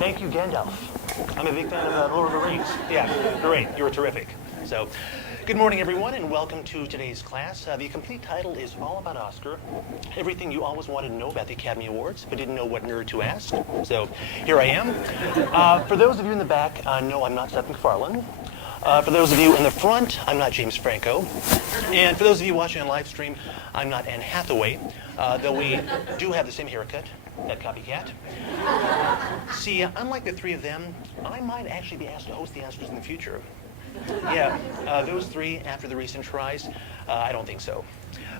Thank you, Gandalf. I'm a big fan of Lord of the Rings. Yeah, great. You were terrific. So, good morning, everyone, and welcome to today's class. The complete title is All About Oscar, everything you always wanted to know about the Academy Awards, but didn't know what nerd to ask. So, here I am. For those of you in the back, no, I'm not Seth MacFarlane. For those of you in the front, I'm not James Franco. And for those of you watching on live stream, I'm not Anne Hathaway, though we do have the same haircut, that copycat. See, unlike the three of them, I might actually be asked to host the Oscars in the future. Yeah, those three, after the recent tries, I don't think so.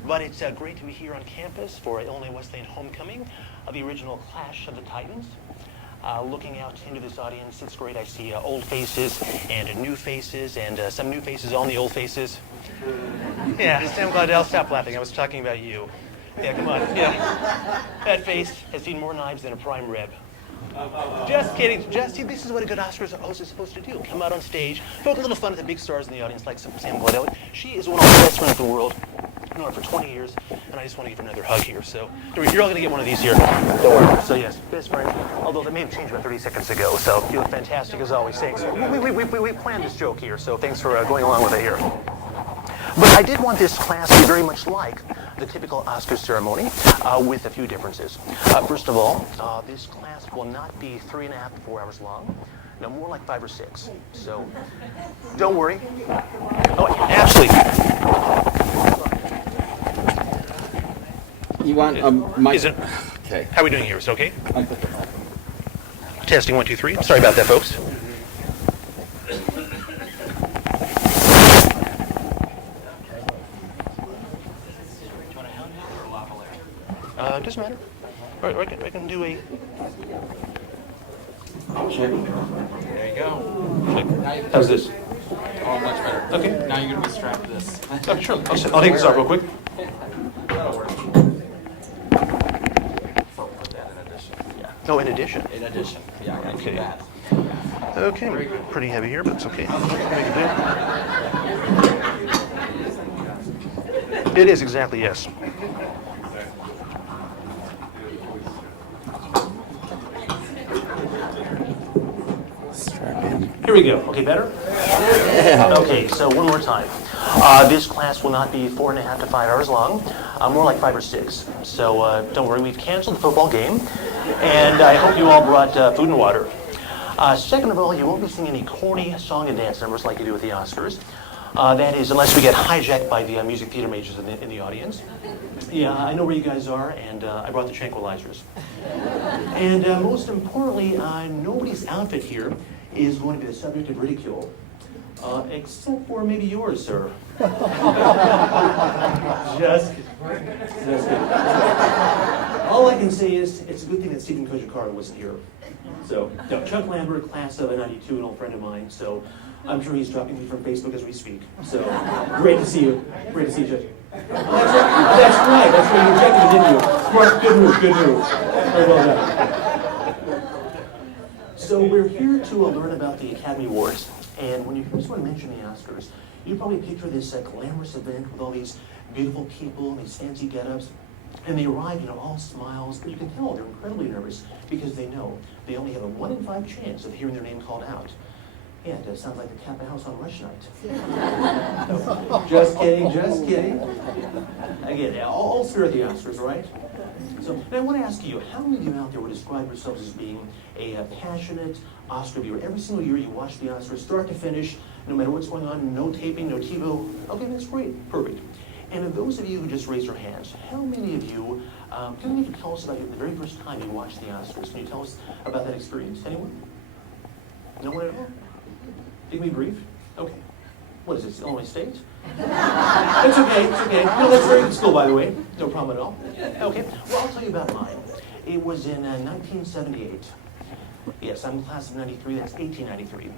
But it's great to be here on campus for Illinois Wesleyan homecoming of the original Clash of the Titans. Looking out into this audience, it's great. I see old faces and new faces and some new faces on the old faces. Yeah, Sam Glaudel, stop laughing. I was talking about you. Yeah, come on. Yeah. That face has seen more knives than a prime rib. Just kidding. Just see, this is what a good Oscars host is supposed to do. Come out on stage, poke a little fun at the big stars in the audience, like Sam Glaudel. She is one of my best friends in the world. I've known her for 20 years, and I just want to give her another hug here. So you're all going to get one of these here. Don't worry. So yes, best friend. Although that may have changed about 30 seconds ago. So you look fantastic as always. Thanks. We planned this joke here, so thanks for going along with it here. But I did want this class to be very much like the typical Oscar ceremony, with a few differences. First of all, this class will not be 3.5 to 4 hours long. No, more like 5 or 6. So, don't worry. Oh, absolutely. You want a mic? Is it? Okay. How are we doing here? Is it okay? Testing 1, 2, 3. Sorry about that, folks. Doesn't matter. All right, I can do a... Check. There you go. How's this? Oh, much better. Okay. Now you're going to be strapped to this. Oh, sure. I'll take this off real quick. That'll work. So put that in addition. Yeah. Oh, in addition. In addition. Yeah, I got to Okay. do that. Okay, I'm pretty heavy here, but it's okay. It is, exactly, yes. Strap in. Here we go. Okay, better? Yeah. Okay, so one more time. This class will not be 4.5 to 5 hours long, more like 5 or 6. So don't worry, we've canceled the football game, and I hope you all brought food and water. Second of all, you won't be singing any corny song and dance numbers like you do with the Oscars. That is, unless we get hijacked by the music theater majors in the audience. Yeah, I know where you guys are, and I brought the tranquilizers. And most importantly, nobody's outfit here is going to be the subject of ridicule, except for maybe yours, sir. Just kidding. All I can say is, it's a good thing that Stephen Kojakara wasn't here. So, no, Chuck Lambert, class of '92, an old friend of mine, so I'm sure he's dropping me from Facebook as we speak. So, great to see you. Great to see you, Judge. That's right. That's right. You rejected me, didn't you? Smart. Good move. Good move. Very well done. So we're here to learn about the Academy Awards. And when you hear someone mention the Oscars, you probably picture this glamorous event with all these beautiful people and these fancy get-ups. And they arrive, all smiles, but you can tell they're incredibly nervous because they know they only have a 1 in 5 chance of hearing their name called out. Yeah, it sounds like the Kappa House on Rush Night. No, just kidding, just kidding. Again, all spirit of the Oscars, right? So, and I want to ask you, how many of you out there would describe yourselves as being a passionate Oscar viewer? Every single year you watch the Oscars, start to finish, no matter what's going on, no taping, no TiVo. Okay, that's great, perfect. And of those of you who just raised your hands, how many of you, can you tell us about the very first time you watched the Oscars? Can you tell us about that experience? Anyone? No one at all? You can be brief? Okay. What is this, Illinois State? It's okay, it's okay. No, that's very good school, by the way. No problem at all. Okay, well, I'll tell you about mine. It was in 1978. Yes, I'm the class of 93, that's 1893.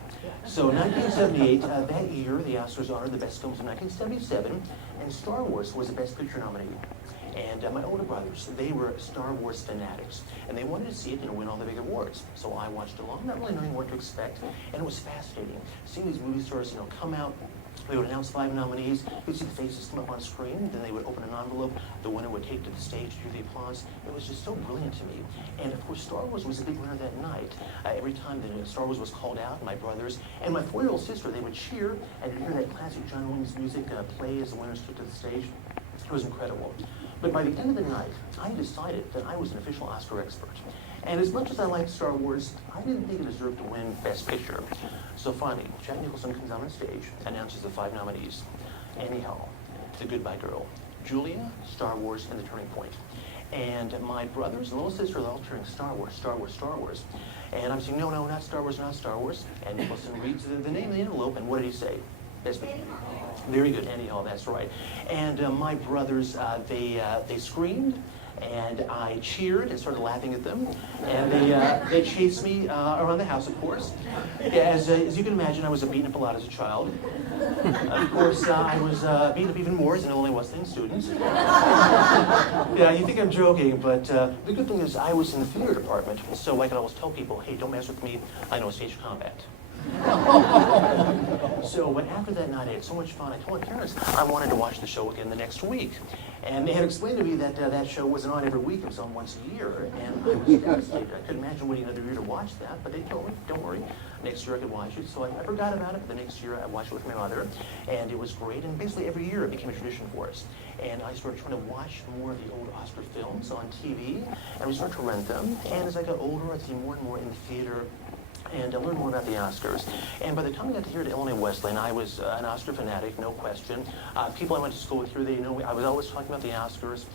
So 1978, that year, the Oscars honored the best films of 1977, and Star Wars was the Best Picture nominee. And my older brothers, they were Star Wars fanatics, and they wanted to see it, win all the big awards. So I watched along, not really knowing what to expect, and it was fascinating. Seeing these movie stars, come out, they would announce 5 nominees, you'd see the faces come up on screen, then they would open an envelope, the winner would take to the stage to hear the applause. It was just so brilliant to me. And of course, Star Wars was a big winner that night. Every time the Star Wars was called out, my brothers and my 4-year-old sister, they would cheer, and you'd hear that classic John Williams music play as the winners took to the stage. It was incredible. But by the end of the night, I decided that I was an official Oscar expert. And as much as I liked Star Wars, I didn't think it deserved to win Best Picture. So finally, Jack Nicholson comes on stage, announces the 5 nominees. Annie Hall, The Goodbye Girl, Julia, Star Wars, and The Turning Point. And my brothers and little sister are all cheering Star Wars, Star Wars, Star Wars. And I'm saying, no, not Star Wars, not Star Wars. And Nicholson reads the name of the envelope, and what did he say? Best Picture. Very good, Annie Hall, that's right. And my brothers, they screamed, and I cheered and started laughing at them. And they chased me around the house, of course. As you can imagine, I was beaten up a lot as a child. Of course, I was beaten up even more as an Illinois Wesleyan student. Yeah, you think I'm joking, but the good thing is I was in the theater department, so I could always tell people, hey, don't mess with me, I know stage combat. So, but after that night, I had so much fun. I told my parents I wanted to watch the show again the next week. And they had explained to me that that show wasn't on every week, it was on once a year. And I was devastated. I couldn't imagine waiting another year to watch that, but they told me, don't worry, next year I could watch it. So I forgot about it, but the next year I watched it with my mother, and it was great. And basically every year it became a tradition for us. And I started trying to watch more of the old Oscar films on TV, and we started to rent them. And as I got older, I'd see more and more in the theater, and learn more about the Oscars. And by the time I got to here at Illinois Wesleyan, I was an Oscar fanatic, no question. People I went to school with here, they know me. I was always talking about the Oscars.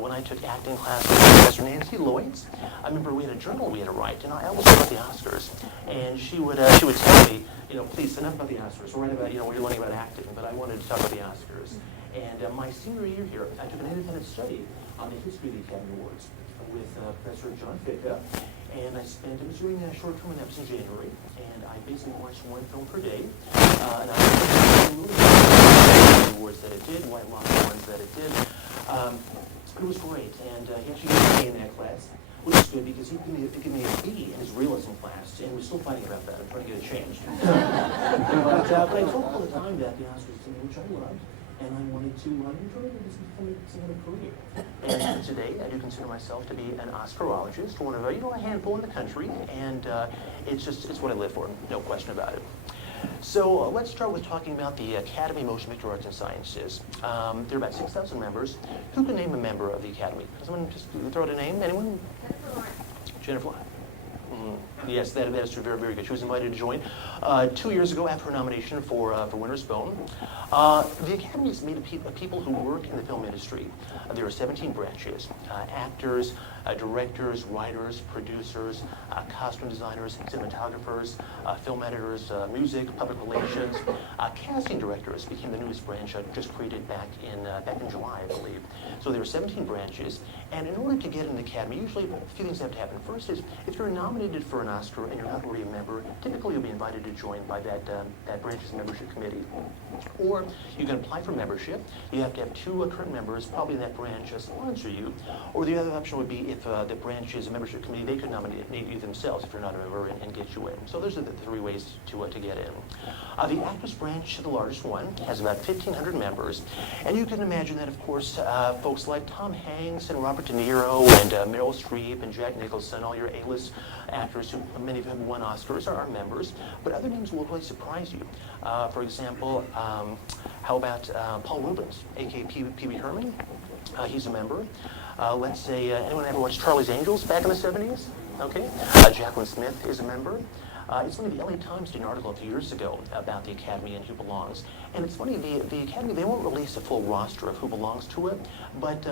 When I took acting classes with Professor Nancy Lloyd's, I remember we had a journal we had to write, and I always talked about the Oscars. And she would tell me, please, enough about the Oscars. Write about, what you're learning about acting, but I wanted to talk about the Oscars. And my senior year here, I took an independent study on the history of the Academy Awards with Professor John Ficca. And I was doing a short term, and that was in January, and I basically watched 1 film per day. And I was the awards that it did, White Lock the ones that it did. It was great, and he actually gave me an A in that class, which is good because he gave me a B in his realism class, and we're still fighting about that. I'm trying to get it changed. But I told all the time that the Oscars to me, which I loved, and I wanted to try to do some other career. And today, I do consider myself to be an Oscarologist, one of a handful in the country, and it's what I live for, no question about it. So let's start with talking about the Academy of Motion Picture Arts and Sciences. There are about 6,000 members. Who can name a member of the Academy? Someone just throw out a name? Anyone? Jennifer Lawrence. Yes, that is very, very good. She was invited to join 2 years ago after her nomination for Winter's Bone. The Academy is made of people who work in the film industry. There are 17 branches: actors, directors, writers, producers, costume designers, cinematographers, film editors, music, public relations. Casting directors became the newest branch, just created back in July, I believe. So there are 17 branches, and in order to get in the Academy, usually a few things have to happen. First is, if you're nominated for an Oscar and you're not already a member, typically you'll be invited to join by that branch's membership committee. Or you can apply for membership. You have to have 2 current members, probably in that branch, sponsor you. Or the other option would be if the branch's membership committee, they could nominate you themselves if you're not a member and get you in. So those are the 3 ways to get in. The actors branch, the largest one, has about 1,500 members. And you can imagine that, of course, folks like Tom Hanks and Robert De Niro and Meryl Streep and Jack Nicholson, all your A-list actors, who many of whom won Oscars, are members. But other names will really surprise you. For example, how about Paul Rubens, a.k.a. Pee Wee Herman? He's a member. Let's say, anyone ever watched Charlie's Angels back in the 70s? Okay. Jacqueline Smith is a member. It's funny, the LA Times did an article a few years ago about the Academy and who belongs. And it's funny, the Academy, they won't release a full roster of who belongs to it, but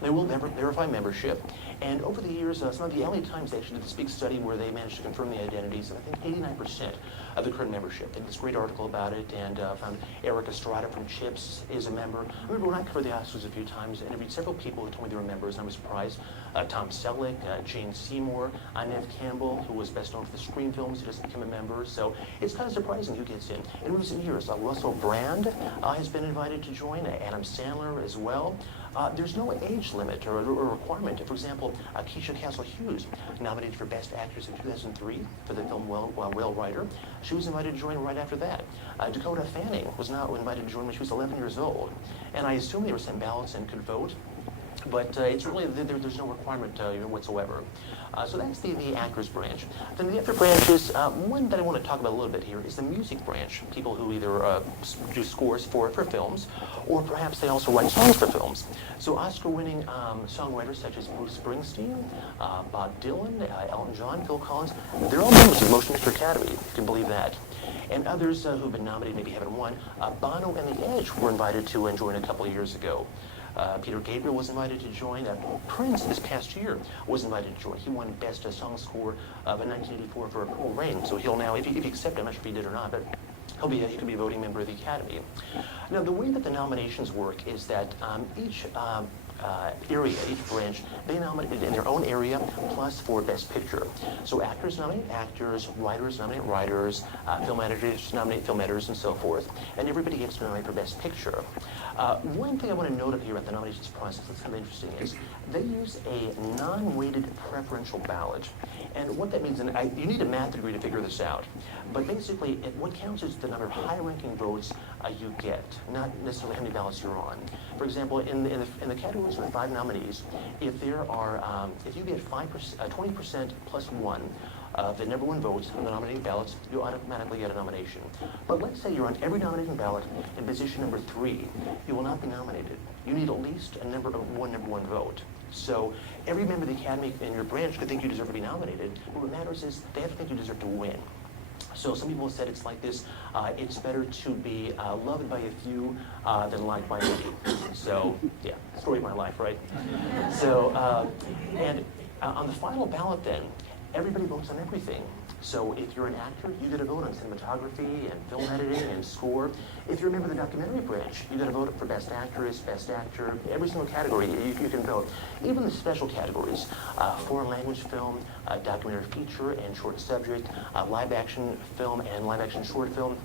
they will verify membership. And over the years, some of the LA Times actually did this big study where they managed to confirm the identities of, I think, 89% of the current membership. They did this great article about it, and found Eric Estrada from CHIPS is a member. I remember when I covered the Oscars a few times, I interviewed several people who told me they were members, and I was surprised. Tom Selleck, Jane Seymour, Neve Campbell, who was best known for the Scream films, who just became a member. So it's kind of surprising who gets in. In recent years, Russell Brand has been invited to join, Adam Sandler as well. There's no age limit or requirement. For example, Keisha Castle-Hughes, nominated for Best Actress in 2003 for the film Whale Rider. She was invited to join right after that. Dakota Fanning was not invited to join when she was 11 years old. And I assume they were sent ballots and could vote. But it's really, there's no requirement whatsoever. So that's the actors branch. Then the other branches, one that I want to talk about a little bit here is the music branch. People who either do scores for films, or perhaps they also write songs for films. So Oscar-winning songwriters such as Bruce Springsteen, Bob Dylan, Elton John, Phil Collins, they're all members of the Motion Picture Academy, if you can believe that. And others who've been nominated, maybe haven't won. Bono and The Edge were invited to join a couple of years ago. Peter Gabriel was invited to join. Prince this past year was invited to join. He won Best Song Score in 1984 for Purple Rain. So he'll now, if he accepted, I'm not sure if he did or not, but he could be a voting member of the Academy. Now, the way that the nominations work is that each area, each branch, they nominate in their own area, plus for Best Picture. So actors nominate actors, writers nominate writers, film editors nominate film editors, and so forth. And everybody gets to nominate for Best Picture. One thing I want to note up here at the nominations process that's kind of interesting is they use a non-weighted preferential ballot. And what that means, and you need a math degree to figure this out, but basically what counts is the number of high-ranking votes you get, not necessarily how many ballots you're on. For example, in the categories of the 5 nominees, if there are, if you get 20% plus 1 of the number 1 votes on the nominating ballots, you automatically get a nomination. But let's say you're on every nominating ballot in position number 3, you will not be nominated. You need at least a number 1 vote. So every member of the Academy in your branch could think you deserve to be nominated, but what matters is they have to think you deserve to win. So some people have said it's like this, it's better to be loved by a few than liked by many. So, yeah, story of my life, right? So, and on the final ballot then, everybody votes on everything. So if you're an actor, you get a vote on cinematography and film editing and score. If you're a member of the documentary branch, you get a vote for Best Actress, Best Actor, every single category you can vote. Even the special categories, foreign language film, documentary feature and short subject, live action film and live action short film.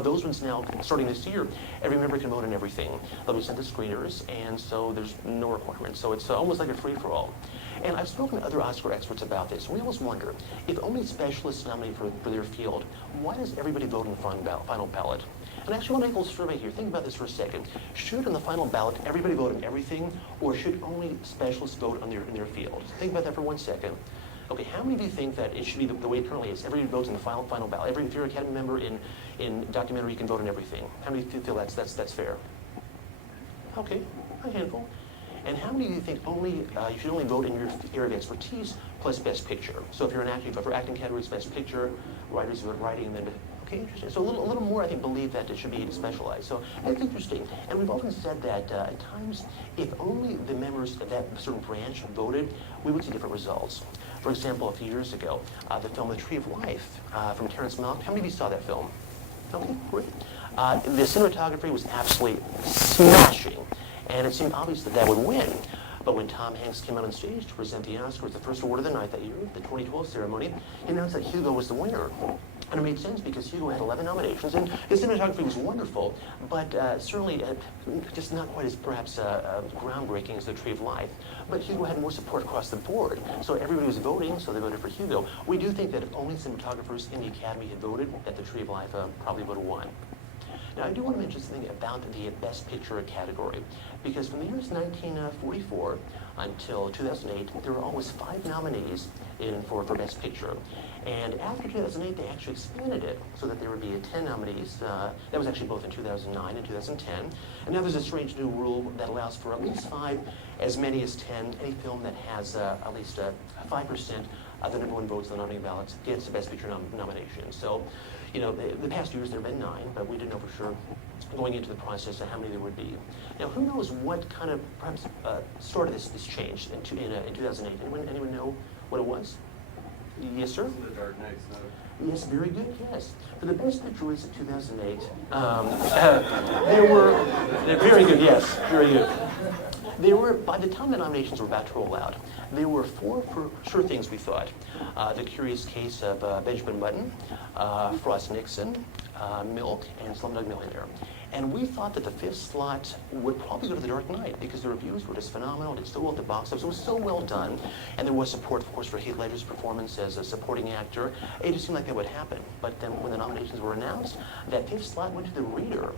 Those ones now, starting this year, every member can vote on everything. They'll be sent to screeners, and so there's no requirement. So it's almost like a free-for-all. And I've spoken to other Oscar experts about this. We always wonder, if only specialists nominate for their field, why does everybody vote in the final ballot? And I actually want to make a little survey here. Think about this for a second. Should, in the final ballot, everybody vote on everything, or should only specialists vote on in their field? Think about that for 1 second. Okay, how many of you think that it should be the way it currently is? Everybody votes in the final ballot. If you're an Academy member in documentary, you can vote on everything. How many of you feel that's fair? Okay, a handful. And how many of you think you should only vote in your area of expertise plus Best Picture? So if you're an actor, for acting categories, Best Picture, writers vote writing, and then okay, interesting. So a little more, I think, believe that it should be specialized. So that's interesting. And we've often said that at times, if only the members of that certain branch voted, we would see different results. For example, a few years ago, the film The Tree of Life from Terrence Malick. How many of you saw that film? Okay, great. The cinematography was absolutely smashing, and it seemed obvious that would win. But when Tom Hanks came out on stage to present the Oscars, the first award of the night that year, the 2012 ceremony, he announced that Hugo was the winner. And it made sense because Hugo had 11 nominations, and his cinematography was wonderful, but certainly just not quite as perhaps groundbreaking as The Tree of Life. But Hugo had more support across the board, so everybody was voting, so they voted for Hugo. We do think that if only cinematographers in the Academy had voted, that The Tree of Life probably would have won. Now, I do want to mention something about the Best Picture category, because from the years 1944 until 2008, there were always 5 nominees for Best Picture. And after 2008, they actually expanded it so that there would be 10 nominees. That was actually both in 2009 and 2010. And now there's a strange new rule that allows for at least 5, as many as 10. Any film that has at least 5% of the number 1 votes on the nominating ballots gets a Best Picture nomination. So, you know, the past years there have been 9, but we didn't know for sure going into the process of how many there would be. Now, who knows what kind of perhaps started this change in 2008? Anyone know what it was? Yes, sir? The Dark Knight's Yes, very good, yes. For the Best Picture race of 2008, they're very good, yes, very good. There were, by the time the nominations were about to roll out, there were 4 for sure things we thought. The Curious Case of Benjamin Button, Frost Nixon, Milk, and Slumdog Millionaire. And we thought that the fifth slot would probably go to The Dark Knight because the reviews were just phenomenal. It did so well at the box office. It was so well done. And there was support, of course, for Heath Ledger's performance as a supporting actor. It just seemed like that would happen. But then when the nominations were announced, that fifth slot went to The Reader.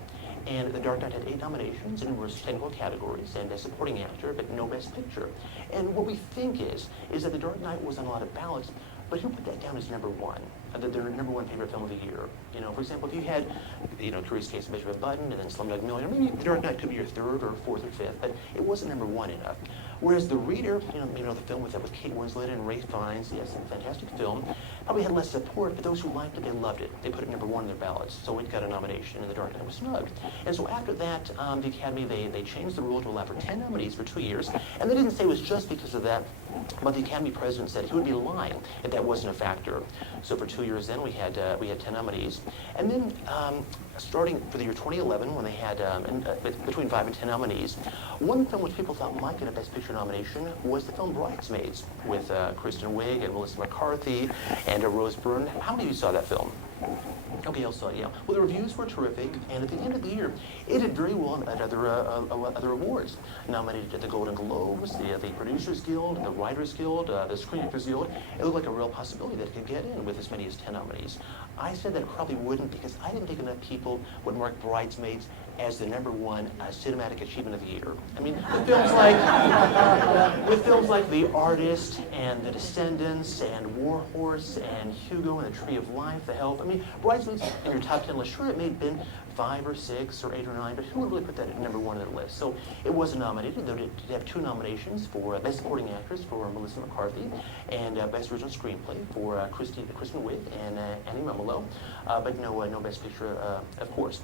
And The Dark Knight had 8 nominations in numerous technical categories and a supporting actor, but no Best Picture. And what we think is that The Dark Knight was on a lot of ballots, but who put that down as number one? Their number one favorite film of the year. You know, for example, if you had, Curious Case of Benjamin Button and then Slumdog Millionaire, maybe The Dark Knight could be your third or fourth or fifth, but it wasn't number one enough. Whereas The Reader, the film with Kate Winslet and Ralph Fiennes, yes, a fantastic film, probably had less support, but those who liked it, they loved it. They put it number one in their ballots, so it got a nomination, and The Dark Knight was snubbed. And so after that, the Academy, they changed the rule to allow for 10 nominees for 2 years, and they didn't say it was just because of that, but the Academy president said he would be lying if that wasn't a factor. So for 2 years then, we had 10 nominees. And then starting for the year 2011, when they had between 5 and 10 nominees, one film which people thought might get a Best Picture nomination was the film Bridesmaids with Kristen Wiig and Melissa McCarthy and Rose Byrne. How many of you saw that film? Okay, I saw it, yeah. Well, the reviews were terrific, and at the end of the year, it did very well at other awards. Nominated at the Golden Globes, the Producers Guild, the Writers Guild, the Screen Actors Guild. It looked like a real possibility that it could get in with as many as 10 nominees. I said that it probably wouldn't because I didn't think enough people would mark Bridesmaids as the number one cinematic achievement of the year. I mean, with films like The Artist and The Descendants and War Horse and Hugo and The Tree of Life, The Help. I mean, Bridesmaids in your top 10 list, sure, it may have been 5 or 6 or 8 or 9, but who would really put that at number one on their list? So it wasn't nominated, though it did have 2 nominations for Best Supporting Actress for Melissa McCarthy and Best Original Screenplay for Kristen Wiig and Annie Mumolo, but no Best Picture, of course.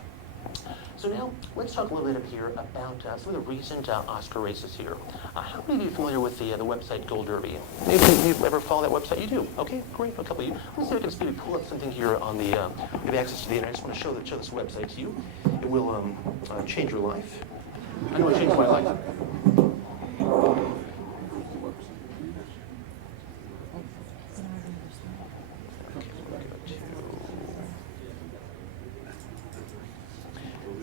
So now, let's talk a little bit up here about some of the recent Oscar races here. How many of you are familiar with the website Gold Derby? Maybe you've ever followed that website? You do? Okay, great, a couple of you. Let's see if I can maybe pull up something here on the, we have access to the internet. I just want to show this website to you. It will change your life. I know it changed my life.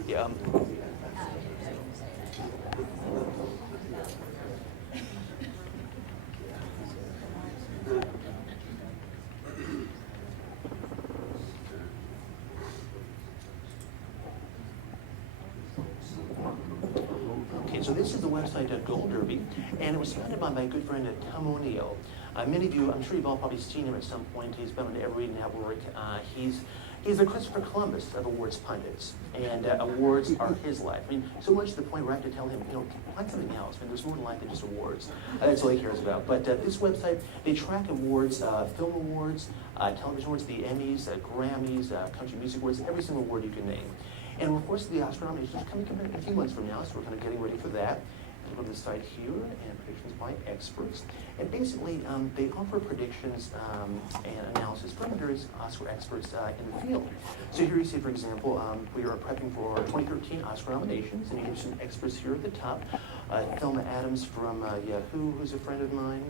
Yeah. Okay, so this is the website Gold Derby, and it was founded by my good friend Tom O'Neill. Many of you, I'm sure you've all probably seen him at some point. He's been on every network. He's the Christopher Columbus of awards pundits, and awards are his life. I mean, so much to the point where I have to tell him, find something else. I mean, there's more to life than just awards. That's all he cares about. But this website, they track awards, film awards, television awards, the Emmys, Grammys, country music awards, every single award you can name. And of course, the Oscar nominations are coming in a few months from now, so we're kind of getting ready for that. Go to the site here, and predictions by experts. And basically, they offer predictions and analysis from various Oscar experts in the field. So here you see, for example, we are prepping for 2013 Oscar nominations, and you have some experts here at the top. Thelma Adams from Yahoo, who's a friend of mine.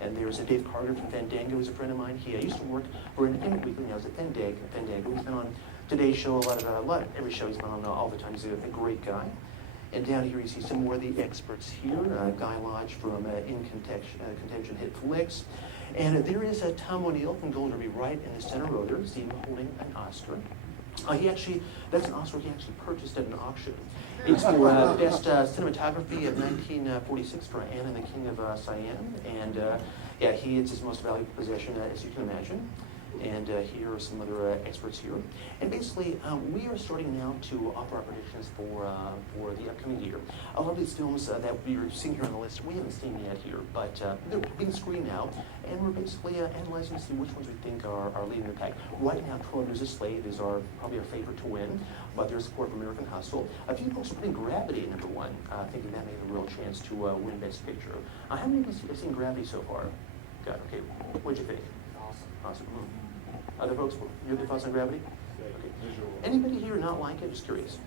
And there's a Dave Carter from Fandango, who's a friend of mine. He used to work for Independent Weekly, now he's at Fandango. He's been on Today's Show, every show he's been on all the time. He's a great guy. And down here you see some more of the experts here. Guy Lodge from In Contention Hit Flicks. And there is Tom O'Neill from Gold Derby right in the center row there. See him holding an Oscar. That's an Oscar he actually purchased at an auction. It's for Best Cinematography of 1946 for Anne and the King of Siam. And it's his most valuable possession, as you can imagine. And here are some other experts here. And basically, we are starting now to offer our predictions for the upcoming year. A lot of these films that we're seeing here on the list, we haven't seen yet here, but they're being screened now, and we're basically analyzing to see which ones we think are leading the pack. Right now, 12 Years a Slave is probably our favorite to win, but there's support for American Hustle. A few folks are putting Gravity at number 1, thinking that may have a real chance to win Best Picture. How many of you have seen Gravity so far? Got it, okay. What'd you think? Awesome. Other folks, you have your thoughts on Gravity? Okay. Anybody here not like it? Just curious.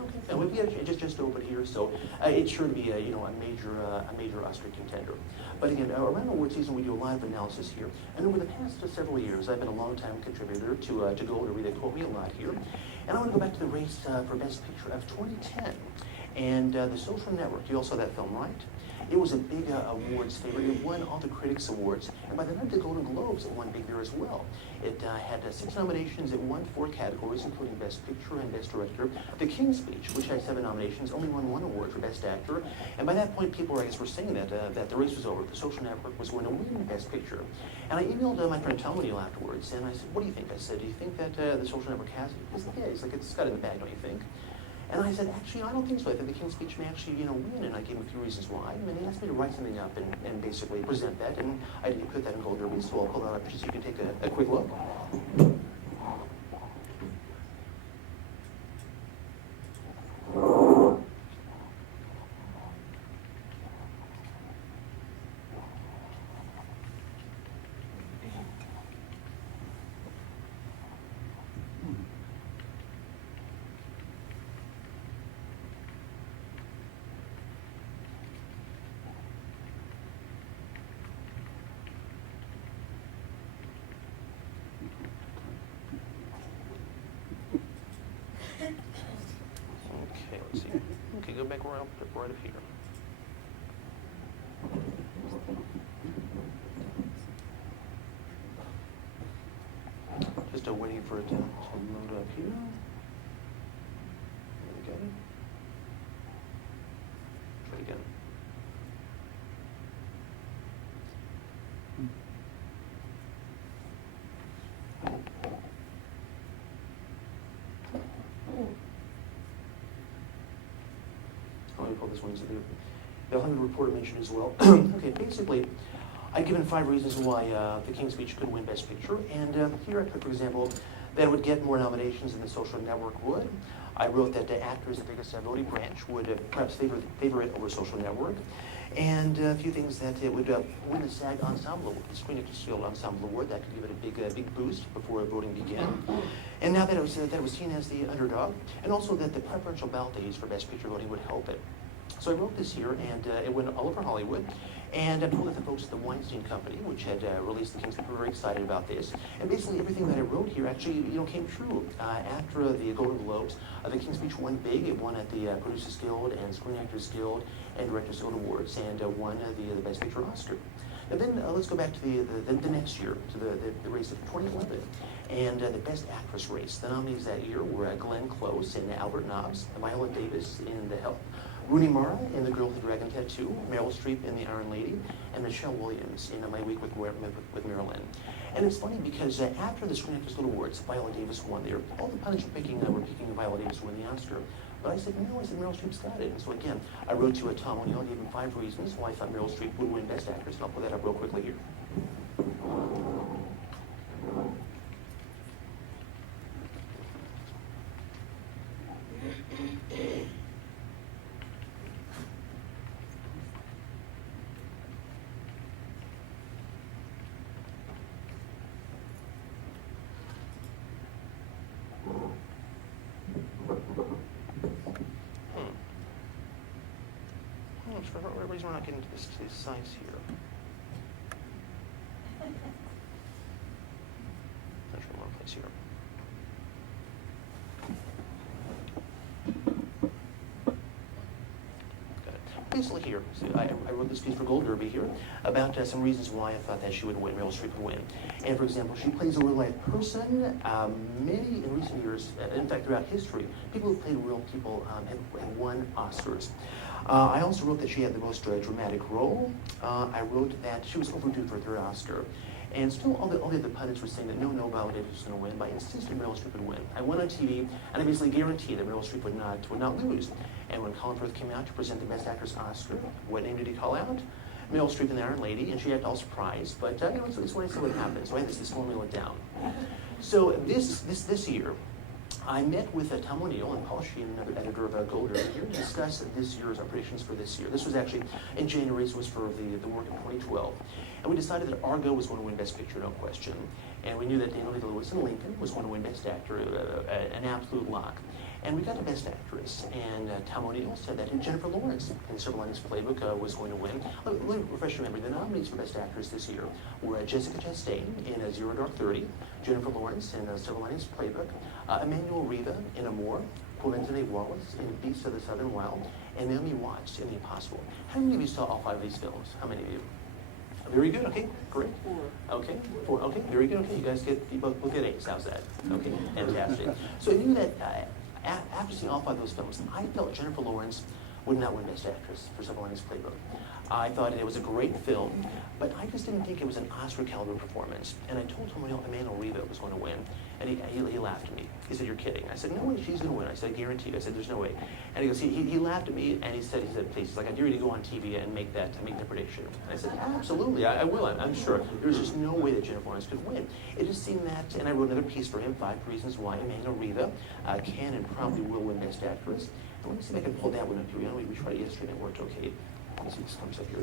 Okay. And we've got just over here, so it's sure to be a major Oscar contender. But again, around award season, we do a lot of analysis here. And over the past several years, I've been a long-time contributor to Gold Derby. They quote me a lot here. And I want to go back to the race for Best Picture of 2010. And The Social Network, you all saw that film, right? It was a big awards favorite. It won all the critics awards. And by the night of the Golden Globes, it won big there as well. It had 6 nominations. It won 4 categories, including Best Picture and Best Director. The King's Speech, which had 7 nominations, only won 1 award for Best Actor. And by that point, people, I guess, were saying that the race was over. The Social Network was going to win Best Picture. And I emailed my friend Tom O'Neill afterwards, and I said, what do you think? I said, do you think that The Social Network has it? He said, yeah. He's like, it's got it in the bag, don't you think? And I said, actually, I don't think so. I think the King's Speech may actually, win. And I gave him a few reasons why. And he asked me to write something up and basically present that. And I did put that in Gold Derby, so I'll pull that up just so you can take a quick look. Okay, let's see. Okay, go back right up here. Just waiting for it to load up here. There we go. Try it again. Let me pull this one. The Hollywood Reporter mentioned as well. Okay, basically, I've given 5 reasons why The King's Speech could win Best Picture, and here I put, for example, that it would get more nominations than The Social Network would. I wrote that the actors, the biggest voting branch, would perhaps favor it over Social Network, and a few things that it would win the SAG Ensemble Award, the Screen Actors Guild Ensemble Award. That could give it a big boost before voting began. And now that it was seen as the underdog, and also that the preferential ballot days for Best Picture voting would help it. So I wrote this here, and it went all over Hollywood. And I told that the folks at the Weinstein Company, which had released the King's Speech, were very excited about this. And basically everything that I wrote here actually, came true. After the Golden Globes, the King's Speech won big. It won at the Producers Guild and Screen Actors Guild and Directors Guild Awards, and won the Best Picture Oscar. And then let's go back to the next year, to the race of 2011. And the Best Actress race. The nominees that year were Glenn Close and Albert Nobbs, Viola Davis in The Help, Rooney Mara in The Girl with the Dragon Tattoo, Meryl Streep in The Iron Lady, and Michelle Williams in My Week with Meryl. And it's funny because after the Screen Actors Guild Awards, Viola Davis won there. All the pundits were picking Viola Davis to win the Oscar. But I said, no, Meryl Streep's got it. And so again, I wrote to Tom O'Neill and gave him 5 reasons why I thought Meryl Streep would win Best Actress, and I'll put that up real quickly here. For whatever reason, we're not getting to this size here. Not sure one place here. Got it. Basically here, so I wrote this piece for Gold Derby here about some reasons why I thought that she would win, Meryl Streep would win. And for example, she plays a real-life person. Many in recent years, in fact throughout history, people who played real people have won Oscars. I also wrote that she had the most dramatic role. I wrote that she was overdue for a 3rd Oscar. And still, all the other pundits were saying that no, Viola Davis was going to win, but I insisted Meryl Streep would win. I went on TV, and I basically guaranteed that Meryl Streep would not lose. And when Colin Firth came out to present the Best Actress Oscar, what name did he call out? Meryl Streep in The Iron Lady, and she acted all surprised. But it's when I saw what happened, so I had this formula down. So this year, I met with Tom O'Neill and Paul Sheehan, another editor of Gold Derby, here to discuss this year's predictions for this year. This was actually in January, so it was for the work of 2012. And we decided that Argo was going to win Best Picture, no question. And we knew that Daniel Day-Lewis in Lincoln was going to win Best Actor, an absolute lock. And we got a Best Actress, and Tom O'Neill said that Jennifer Lawrence in Silver Linings Playbook was going to win. Let me refresh your memory. The nominees for Best Actress this year were Jessica Chastain in Zero Dark 30, Jennifer Lawrence in Silver Linings Playbook, Emmanuel Riva in Amour, Quentin Wallace in Beasts of the Southern Wild, and Naomi Watts in The Impossible. How many of you saw all 5 of these films? How many of you? Very good. Okay, great. 4. Okay, 4. Okay, very good. Okay, you both get A's. How's that? Okay, fantastic. So I knew that after seeing all 5 of those films, I felt Jennifer Lawrence would not win Best Actress for Silver Linings Playbook. I thought it was a great film, but I just didn't think it was an Oscar caliber performance. And I told him Emmanuel Riva was going to win, and he laughed at me. He said, "You're kidding." I said, "No way, she's going to win." I said, "I guarantee you." I said, "There's no way." And he goes, he laughed at me, and he said, "Please," he's like, "I dare you to go on TV and make the prediction." And I said, "Absolutely, I will. I'm sure." There's just no way that Jennifer Lawrence could win. It just seemed that, and I wrote another piece for him, 5 reasons why Emmanuel Riva can and probably will win Best Actress. And let me see if I can pull that one up here. We tried it yesterday and it worked okay. Let me see if this comes up here.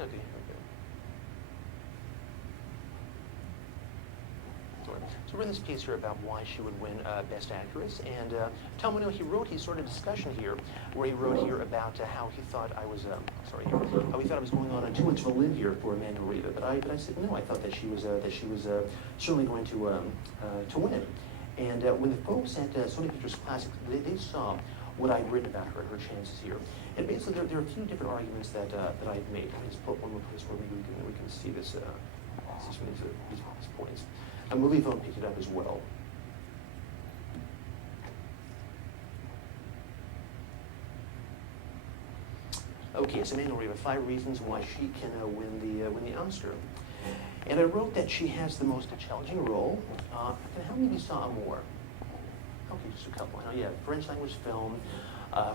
Okay. So we're in this piece here about why she would win Best Actress, and Tom O'Neill, he sort of discussion here, where he wrote here about how he thought I was, how he thought I was going on too much of a limb here for Emmanuel Riva, but I said no, I thought that she was certainly going to win. And when the folks at Sony Pictures Classics, they saw what I'd written about her chances here. And basically, there are a few different arguments that I've made. Let me just pull up one more place where we can see this, these points. A movie phone picked it up as well. Okay, so Emmanuel Riva, 5 reasons why she can win the Oscar. And I wrote that she has the most challenging role. And how many of you saw Amour? Okay, just a couple. I know, yeah, French language film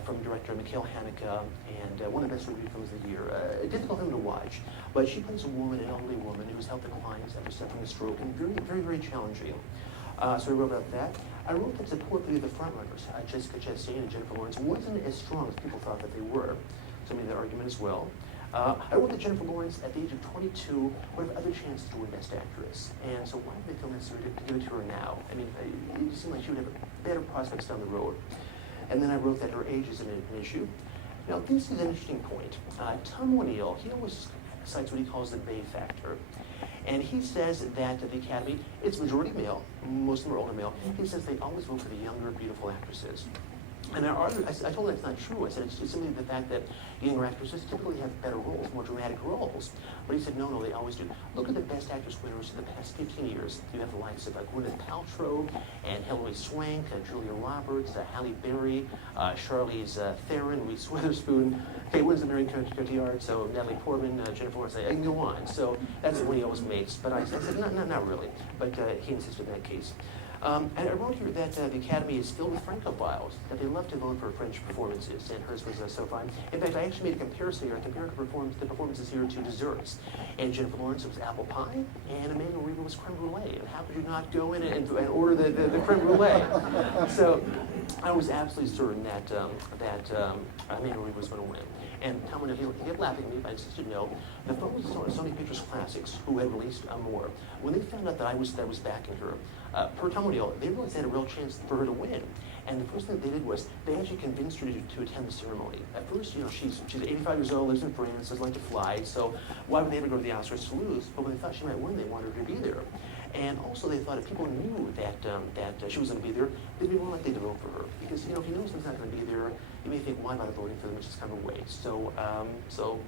from director Mikhail Haneke, and one of the best reviewed films of the year. A difficult film to watch, but she plays a woman, an elderly woman, who's helping clients after suffering a stroke, and very, very, very challenging. So I wrote about that. I wrote that support for the frontrunners, Jessica Chastain and Jennifer Lawrence, wasn't as strong as people thought that they were. So I made that argument as well. I wrote that Jennifer Lawrence, at the age of 22, would have other chances to win Best Actress. And so why did they feel necessary to give it to her now? I mean, it seemed like she would have better prospects down the road. And then I wrote that her age isn't an issue. Now, this is an interesting point. Tom O'Neill, he always cites what he calls the Bay factor. And he says that the Academy, it's majority male, most of them are older male. He says they always vote for the younger, beautiful actresses. And I told her that's not true. I said it's simply the fact that younger actresses typically have better roles, more dramatic roles. But he said, no, they always do. Look at the Best Actress winners in the past 15 years. You have the likes of Gwyneth Paltrow and Hilary Swank, Julia Roberts, Halle Berry, Charlize Theron, Reese Witherspoon, Kate Winslet, Mary Cotillard, so Natalie Portman, Jennifer Lawrence. I can go on. So that's the one he always makes. But I said, not really. But he insisted in that case. And I wrote here that the Academy is filled with Francophiles, that they love to vote for French performances, and hers was so fine. In fact, I actually made a comparison here. I compared the performances here to desserts. And Jennifer Lawrence was apple pie, and Emmanuel Riva was creme brulee. And how could you not go in and order the creme brulee? So I was absolutely certain that Emmanuel Riva was going to win. And Tom O'Neill, he kept laughing at me, but I insisted no. The folks at Sony Pictures Classics, who had released Amour, when they found out that I was backing her, per Tom O'Neill, they realized they had a real chance for her to win. And the first thing they did was they actually convinced her to attend the ceremony. At first, she's 85 years old, lives in France, doesn't like to fly, so why would they ever go to the Oscars to lose? But when they thought she might win, they wanted her to be there. And also they thought if people knew that she was going to be there, they'd be more likely to vote for her. Because, if you know someone's not going to be there, you may think, why bother voting for them, which is kind of a waste. So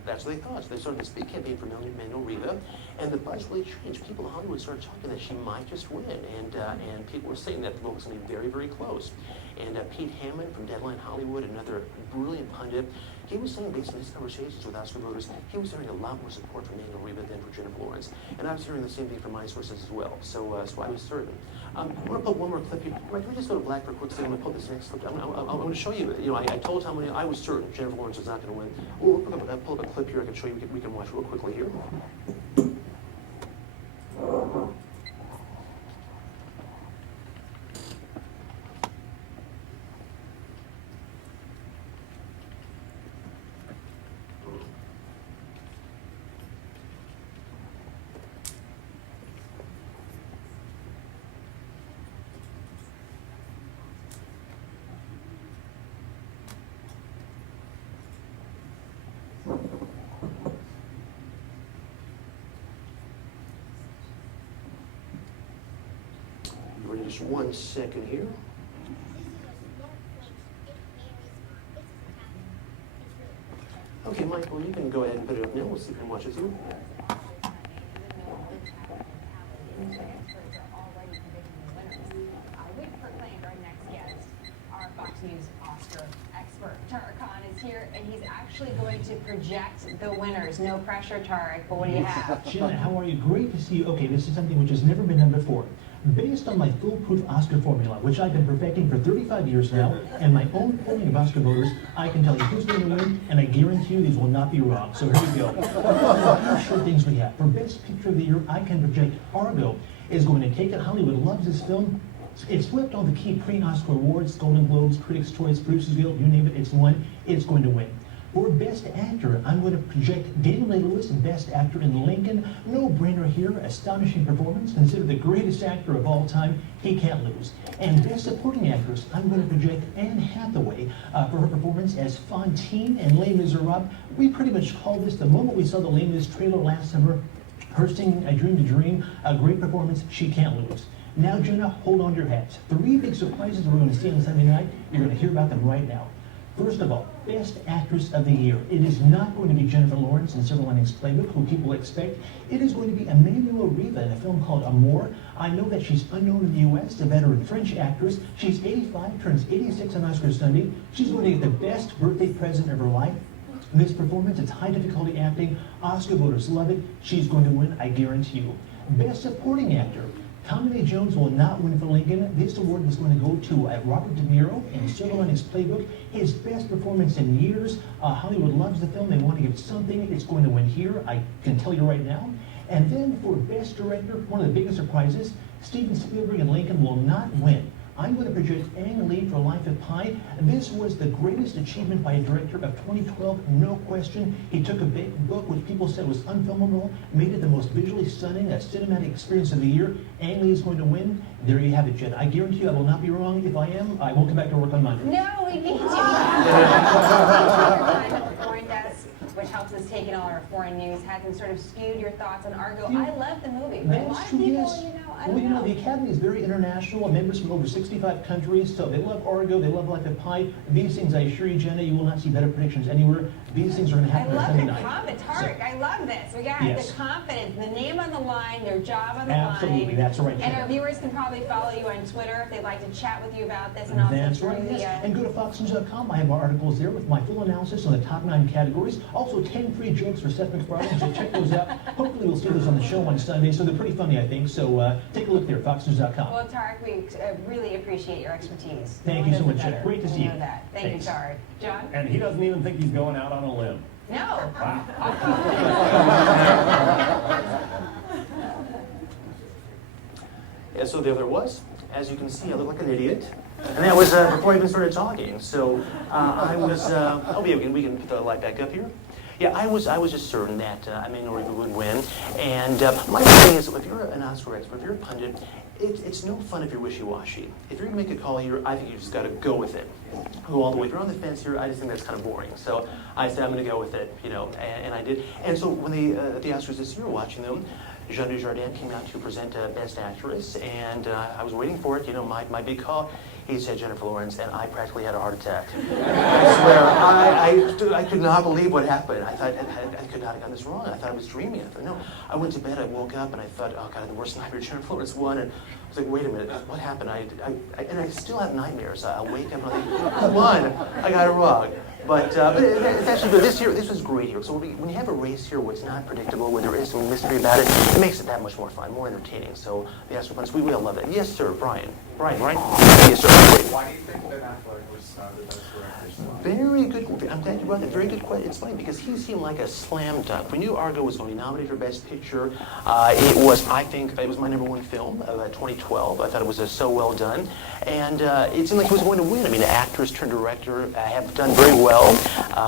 that's what they thought. So they started this big campaign for Emmanuel Riva, and the buzz really changed. People in Hollywood started talking that she might just win, and people were saying that the vote was going to be very, very close. And Pete Hammond from Deadline Hollywood, another brilliant pundit, he was saying, based on his conversations with Oscar voters, he was hearing a lot more support from Emmanuel Riva than for Jennifer Lawrence. And I was hearing the same thing from my sources as well. So I was certain. I want to put one more clip here. Can we just go to black for a quick second? I'm going to put this next clip. I'm going to show you. I told Tom O'Neill I was certain Jennifer Lawrence was not going to win. We'll pull up a clip here. I can show you. We can watch real quickly here. Ready just 1 second here. Okay, Michael, you can go ahead and put it up now. We'll see if we can watch it through. Our Fox News Oscar expert, Tariq Khan, is here, and he's actually going to project the winners. No pressure, Tariq, but what do you have? Jenna, how are you? Great to see you. Okay, this is something which has never been done before. Based on my foolproof Oscar formula, which I've been perfecting for 35 years now, and my own polling of Oscar voters, I can tell you who's going to win, and I guarantee you these will not be wrong. So here we go. Here's sure things we have. For Best Picture of the Year, I can project Argo is going to take it. Hollywood loves this film. It's flipped all the key pre-Oscar awards, Golden Globes, Critics' Choice, Producer's Guild, you name it, it's won. It's going to win. For Best Actor, I'm going to project Daniel Day-Lewis, Best Actor in Lincoln. No brainer here, astonishing performance. Considered the greatest actor of all time, he can't lose. And Best Supporting Actress, I'm going to project Anne Hathaway for her performance as Fantine in Les Miserables. We pretty much called this the moment we saw the Les Mis trailer last summer. Her singing I Dream to Dream, a great performance, she can't lose. Now, Jenna, hold on to your hats. 3 big surprises we're going to see on Sunday night. You're going to hear about them right now. First of all, Best Actress of the Year. It is not going to be Jennifer Lawrence in Silver Linings Playbook, who people expect. It is going to be Emmanuelle Riva in a film called Amour. I know that she's unknown in the U.S., a veteran French actress. She's 85, turns 86 on Oscar Sunday. She's going to get the best birthday present of her life. This performance, it's high difficulty acting. Oscar voters love it. She's going to win, I guarantee you. Best Supporting Actor. Tommy Lee Jones will not win for Lincoln. This award was going to go to Robert De Niro in Silver Linings Playbook. His best performance in years. Hollywood loves the film. They want to give something. It's going to win here. I can tell you right now. And then for Best Director, one of the biggest surprises, Steven Spielberg in Lincoln will not win. I'm going to project Ang Lee for Life of Pi. This was the greatest achievement by a director of 2012, no question. He took a big book which people said was unfilmable, made it the most visually stunning, a cinematic experience of the year. Ang Lee is going to win. There you have it, Jen. I guarantee you I will not be wrong. If I am, I won't come back to work on Monday. No, we need to. At the foreign desk, which helps us take in all our foreign news, hasn't sort of skewed your thoughts on Argo. I love the movie, but a lot of people, yes. I don't know. The Academy is very international, members from over 65 countries, so they love Argo, they love Life of Pi. These things, I assure you, Jenna, you will not see better predictions anywhere. These things are going to happen on Sunday night. I love the confidence, Tariq. I love this. We got the confidence, the name on the line, their job on the line. Absolutely, that's right. And our viewers can probably follow you on Twitter if they'd like to chat with you about this. And also that's right, yes. And go to foxnews.com. I have articles there with my full analysis on the top 9 categories. Also, 10 free jokes for Seth MacFarlane, so check those out. Hopefully we'll see those on the show on Sunday, so they're pretty funny, I think. So take a look there, foxnews.com. Well, Tariq, we really appreciate your expertise. Thank you so much, Jen. Great to see you. Thank you, Tariq. John? And he doesn't even think he's going out on a limb. No. Yeah, so there was. As you can see, I look like an idiot. And that was before I even started talking. So I was, we can put the light back up here. Yeah, I was just certain that Emmanuelle Riva would win. And my thing is, if you're an Oscar expert, if you're a pundit, it's no fun if you're wishy-washy. If you're going to make a call here, I think you just got to go with it. Go all the way. If you're on the fence here, I just think that's kind of boring. So I said, I'm going to go with it, and I did. And so when the Oscars this year, watching them, Jean Dujardin came out to present Best Actress, and I was waiting for it, my big call. He said Jennifer Lawrence, and I practically had a heart attack. I swear, I could not believe what happened. I thought, I could not have gotten this wrong. I thought I was dreaming. I thought, no. I went to bed, I woke up, and I thought, oh God, the worst nightmare, Jennifer Lawrence won, and I was like, wait a minute, what happened? And I still have nightmares. I'll wake up, and I'm like, who won? I got it wrong. But it's actually good. This was great here. So when you have a race here where it's not predictable, where there is some mystery about it, it makes it that much more fun, more entertaining. So the Oscar fans, we all love it. Yes, sir, Brian. Brian, right? Yes, sir. Why do you think Ben Affleck was the best director? Very good. I'm glad you brought that. Very good question. It's funny because he seemed like a slam dunk. We knew Argo was going to be nominated for Best Picture. It was my #1 film of 2012. I thought it was so well done. And it seemed like he was going to win. I mean, the actors turned director have done very well.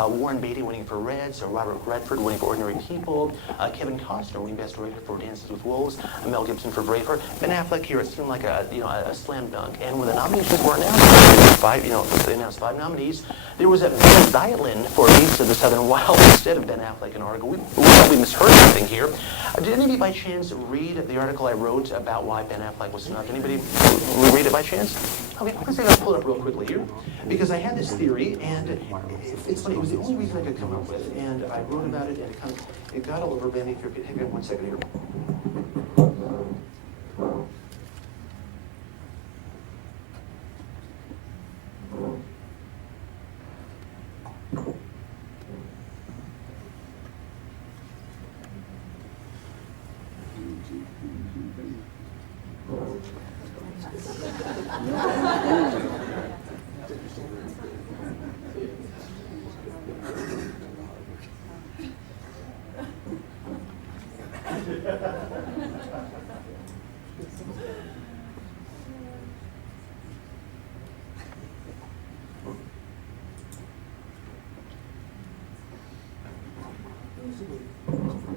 Warren Beatty winning for Reds, Robert Redford winning for Ordinary People, Kevin Costner winning Best Director for Dances with Wolves, Mel Gibson for Braveheart. Ben Affleck here, it seemed like a slam slam dunk. And when the nominations were announced, they announced 5 nominees. There was a Dylan for Beasts of the Southern Wild instead of Ben Affleck and Argo. We probably misheard something here. Did any of you by chance read the article I wrote about why Ben Affleck was snubbed? Anybody read it by chance? Okay, I'm going to pull it up real quickly here because I had this theory, and it's funny. It was the only reason I could come up with, and I wrote about it, and it got all over Vanity. Hang on 1 second here.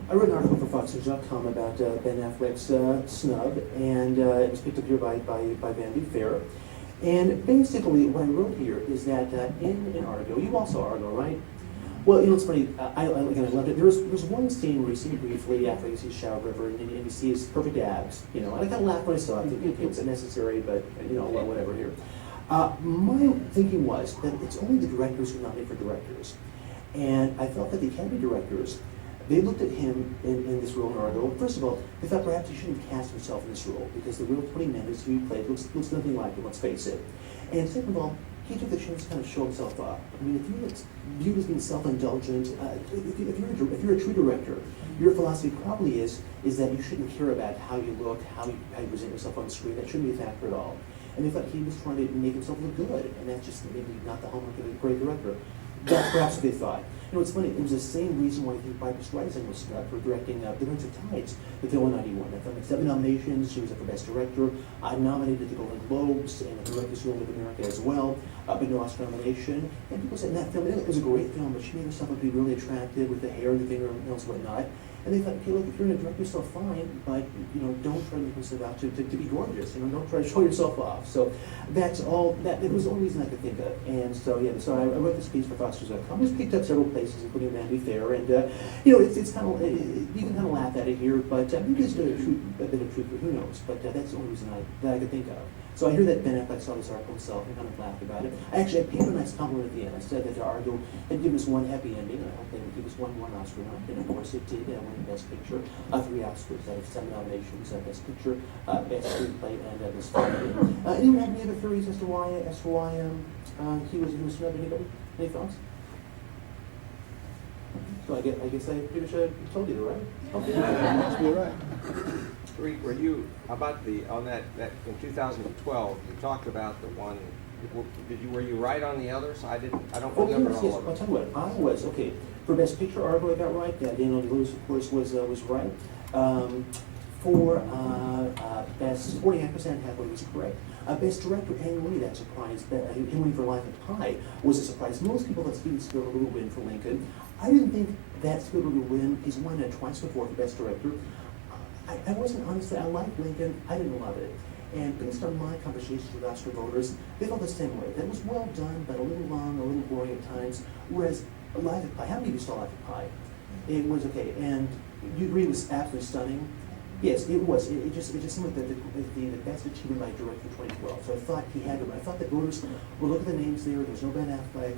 I wrote an article for FoxNews.com about Ben Affleck's snub, and it was picked up here by Vanity Fair. And basically, what I wrote here is that in Argo, you also Argo, right? Well, it's funny. I loved it. There's one scene where you see him briefly after you see Shower River, and you see his perfect abs. And I kind of laughed when I saw it. I think it was unnecessary, but whatever here. My thinking was that it's only the directors who nominate for directors, and I felt that the Academy directors, they looked at him in this role in Argo. First of all, they thought perhaps he shouldn't cast himself in this role because the real Tony Mendes who he played looks nothing like him, let's face it. And second of all, he took the chance to kind of show himself up. I mean, if you're viewed as being self-indulgent, if you're a true director, your philosophy probably is that you shouldn't care about how you look, how you present yourself on screen. That shouldn't be a factor at all. And they thought he was trying to make himself look good, and that's just maybe not the hallmark of a great director. That's perhaps what they thought. It's funny, it was the same reason why I think Barbara Streisand was snubbed for directing The Prince of Tides, the film in '91. That film had 7 nominations. She was up for Best Director. Nominated at the Golden Globes and the Directors Guild of America as well, but no Oscar nomination. And people said in that film, it was a great film, but she made herself look to be really attractive with the hair, the fingernails, and whatnot. And they thought, okay, look, if you're going to direct yourself, fine, but don't try to make yourself out to be gorgeous. Don't try to show yourself off. So that's all. It was the only reason I could think of. And so so I wrote this piece for FoxNews.com. It was picked up several places, including Vanity Fair. And it's kind of you can kind of laugh at it here, but maybe there's a bit of truth, but who knows? But that's the only reason that I could think of. So I hear that Ben Affleck saw this article himself and kind of laughed about it. I paid him a nice compliment at the end. I said that Argo had given us one happy ending. I hope they would give us one Oscar run. And of course it did. Won Best Picture, 3 Oscars out of 7 nominations: Best Picture, Best Screenplay, and Best Film. Anyone have any other theories as to why he was snubbed? Anybody? Any thoughts? So I guess I pretty much told you, right? Okay, must be right. Tariq, were you about that in 2012? You talked about the one. Were you right on the others? I don't remember all of them. I'll tell you what. I was okay for Best Picture. Argo I got right. Daniel Day-Lewis, of course, was right. For Best Supporting Actress, Anne Hathaway was correct. Best Director, Ang Lee, that surprised. Him winning for Life of Pi was a surprise. Most people thought Steven Spielberg would win for Lincoln. I didn't think that Spielberg would win. He's won it twice before for Best Director. I wasn't, honestly, I liked Lincoln. I didn't love it. And based on my conversations with Oscar voters, they felt the same way. That was well done, but a little long, a little boring at times. Whereas Life of Pi, how many of you saw Life of Pi? It was okay. And you agree it was absolutely stunning? Yes, it was. It just seemed like the best achievement by a director in 2012. So I thought he had to. I thought the voters would look at the names there. There was no Ben Affleck.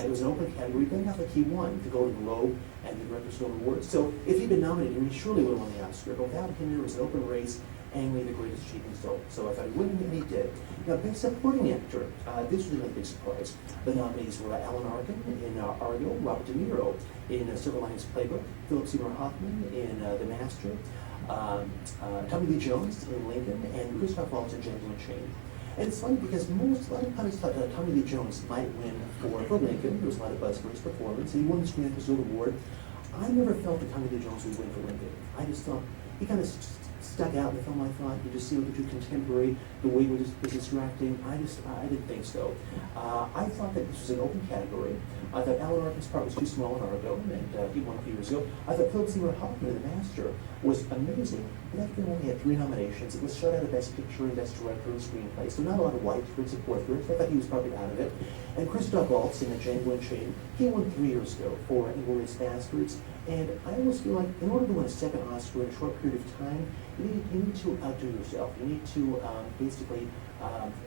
It was an open category. Ben Affleck, he won the Golden Globe and the Director's Guild Award. So if he'd been nominated, he surely would have won the Oscar. But without him, there was an open race. Ang Lee, the greatest achievement still. So I thought he wouldn't, and he did. Now, Best Supporting Actor. This was another big surprise. The nominees were Alan Arkin in Argo, Robert De Niro in Silver Linings Playbook, Philip Seymour Hoffman in The Master, Tommy Lee Jones in Lincoln, and Christoph Waltz in Django Unchained. And it's funny because a lot of pundits thought Tommy Lee Jones might win for Lincoln. There was a lot of buzz for his performance, and he won the Screen Actors Guild Award. I never felt that Tommy Lee Jones would win for Lincoln. I just thought he kind of stuck out in the film. I thought you just see it too contemporary. The way it was distracting. I didn't think so. I thought that this was an open category. I thought Alan Arkin's part was too small in Argo, and he won a few years ago. I thought Philip Seymour Hoffman, The Master, was amazing. But that film only had 3 nominations. It was shot out of Best Picture and Best Director and Screenplay, so not a lot of white for support for it. So I thought he was probably out of it. And Christoph Waltz in Django Unchained, he won 3 years ago for Inglourious Basterds. And I almost feel like in order to win a second Oscar in a short period of time, you need to outdo yourself. You need to basically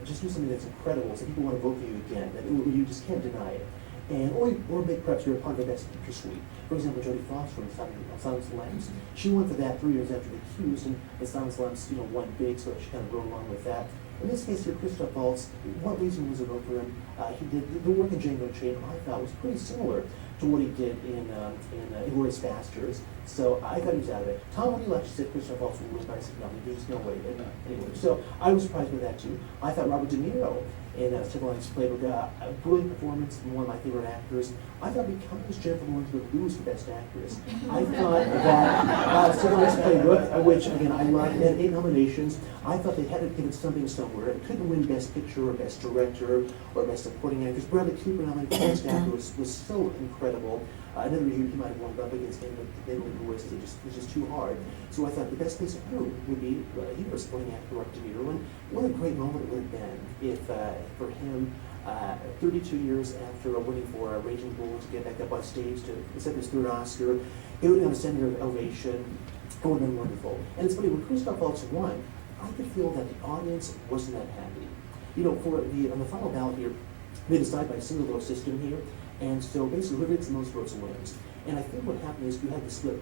just do something that's incredible, so people want to vote for you again. That you just can't deny it. And or make perhaps you're a part of the Best Picture suite. For example, Jodie Foster in Silence of the Lambs. She won for that 3 years after The Accused, and Silence of the Lambs, won big, so she kind of rode along with that. In this case here, Christoph Waltz, what reason was it vote for him? He did the work in Django Unchained. I thought was pretty similar to what he did in Inglourious Basterds. So I thought he was out of it. Tom O'Neill actually said Christoph Waltz would win, but I said no, there's no way. Anyway, so I was surprised by that too. I thought Robert De Niro in Several Lines Playbook, a brilliant performance from one of my favorite actors. I thought because Jennifer Lawrence would lose for Best Actress. I thought that Several Lines Playbook, which again I loved, had 8 nominations. I thought they had to give it something somewhere. It couldn't win Best Picture or Best Director or Best Supporting Actress. Bradley Cooper nominated for Best Actor was so incredible. Another year he might have won up against him, but they didn't win. It was just too hard. So I thought the best place to put him would be he was supporting actor Robert De Niro. And what a great moment it would have been if for him, 32 years after winning for Raging Bull, to get back up on stage to accept his 3rd Oscar, it would have been a standing ovation. It would have been wonderful. And it's funny, when Christoph Waltz won, I could feel that the audience wasn't that happy. For on the final ballot here, they decide by a single vote system here. And so basically, whoever gets the most votes wins. And I think what happened is you had the split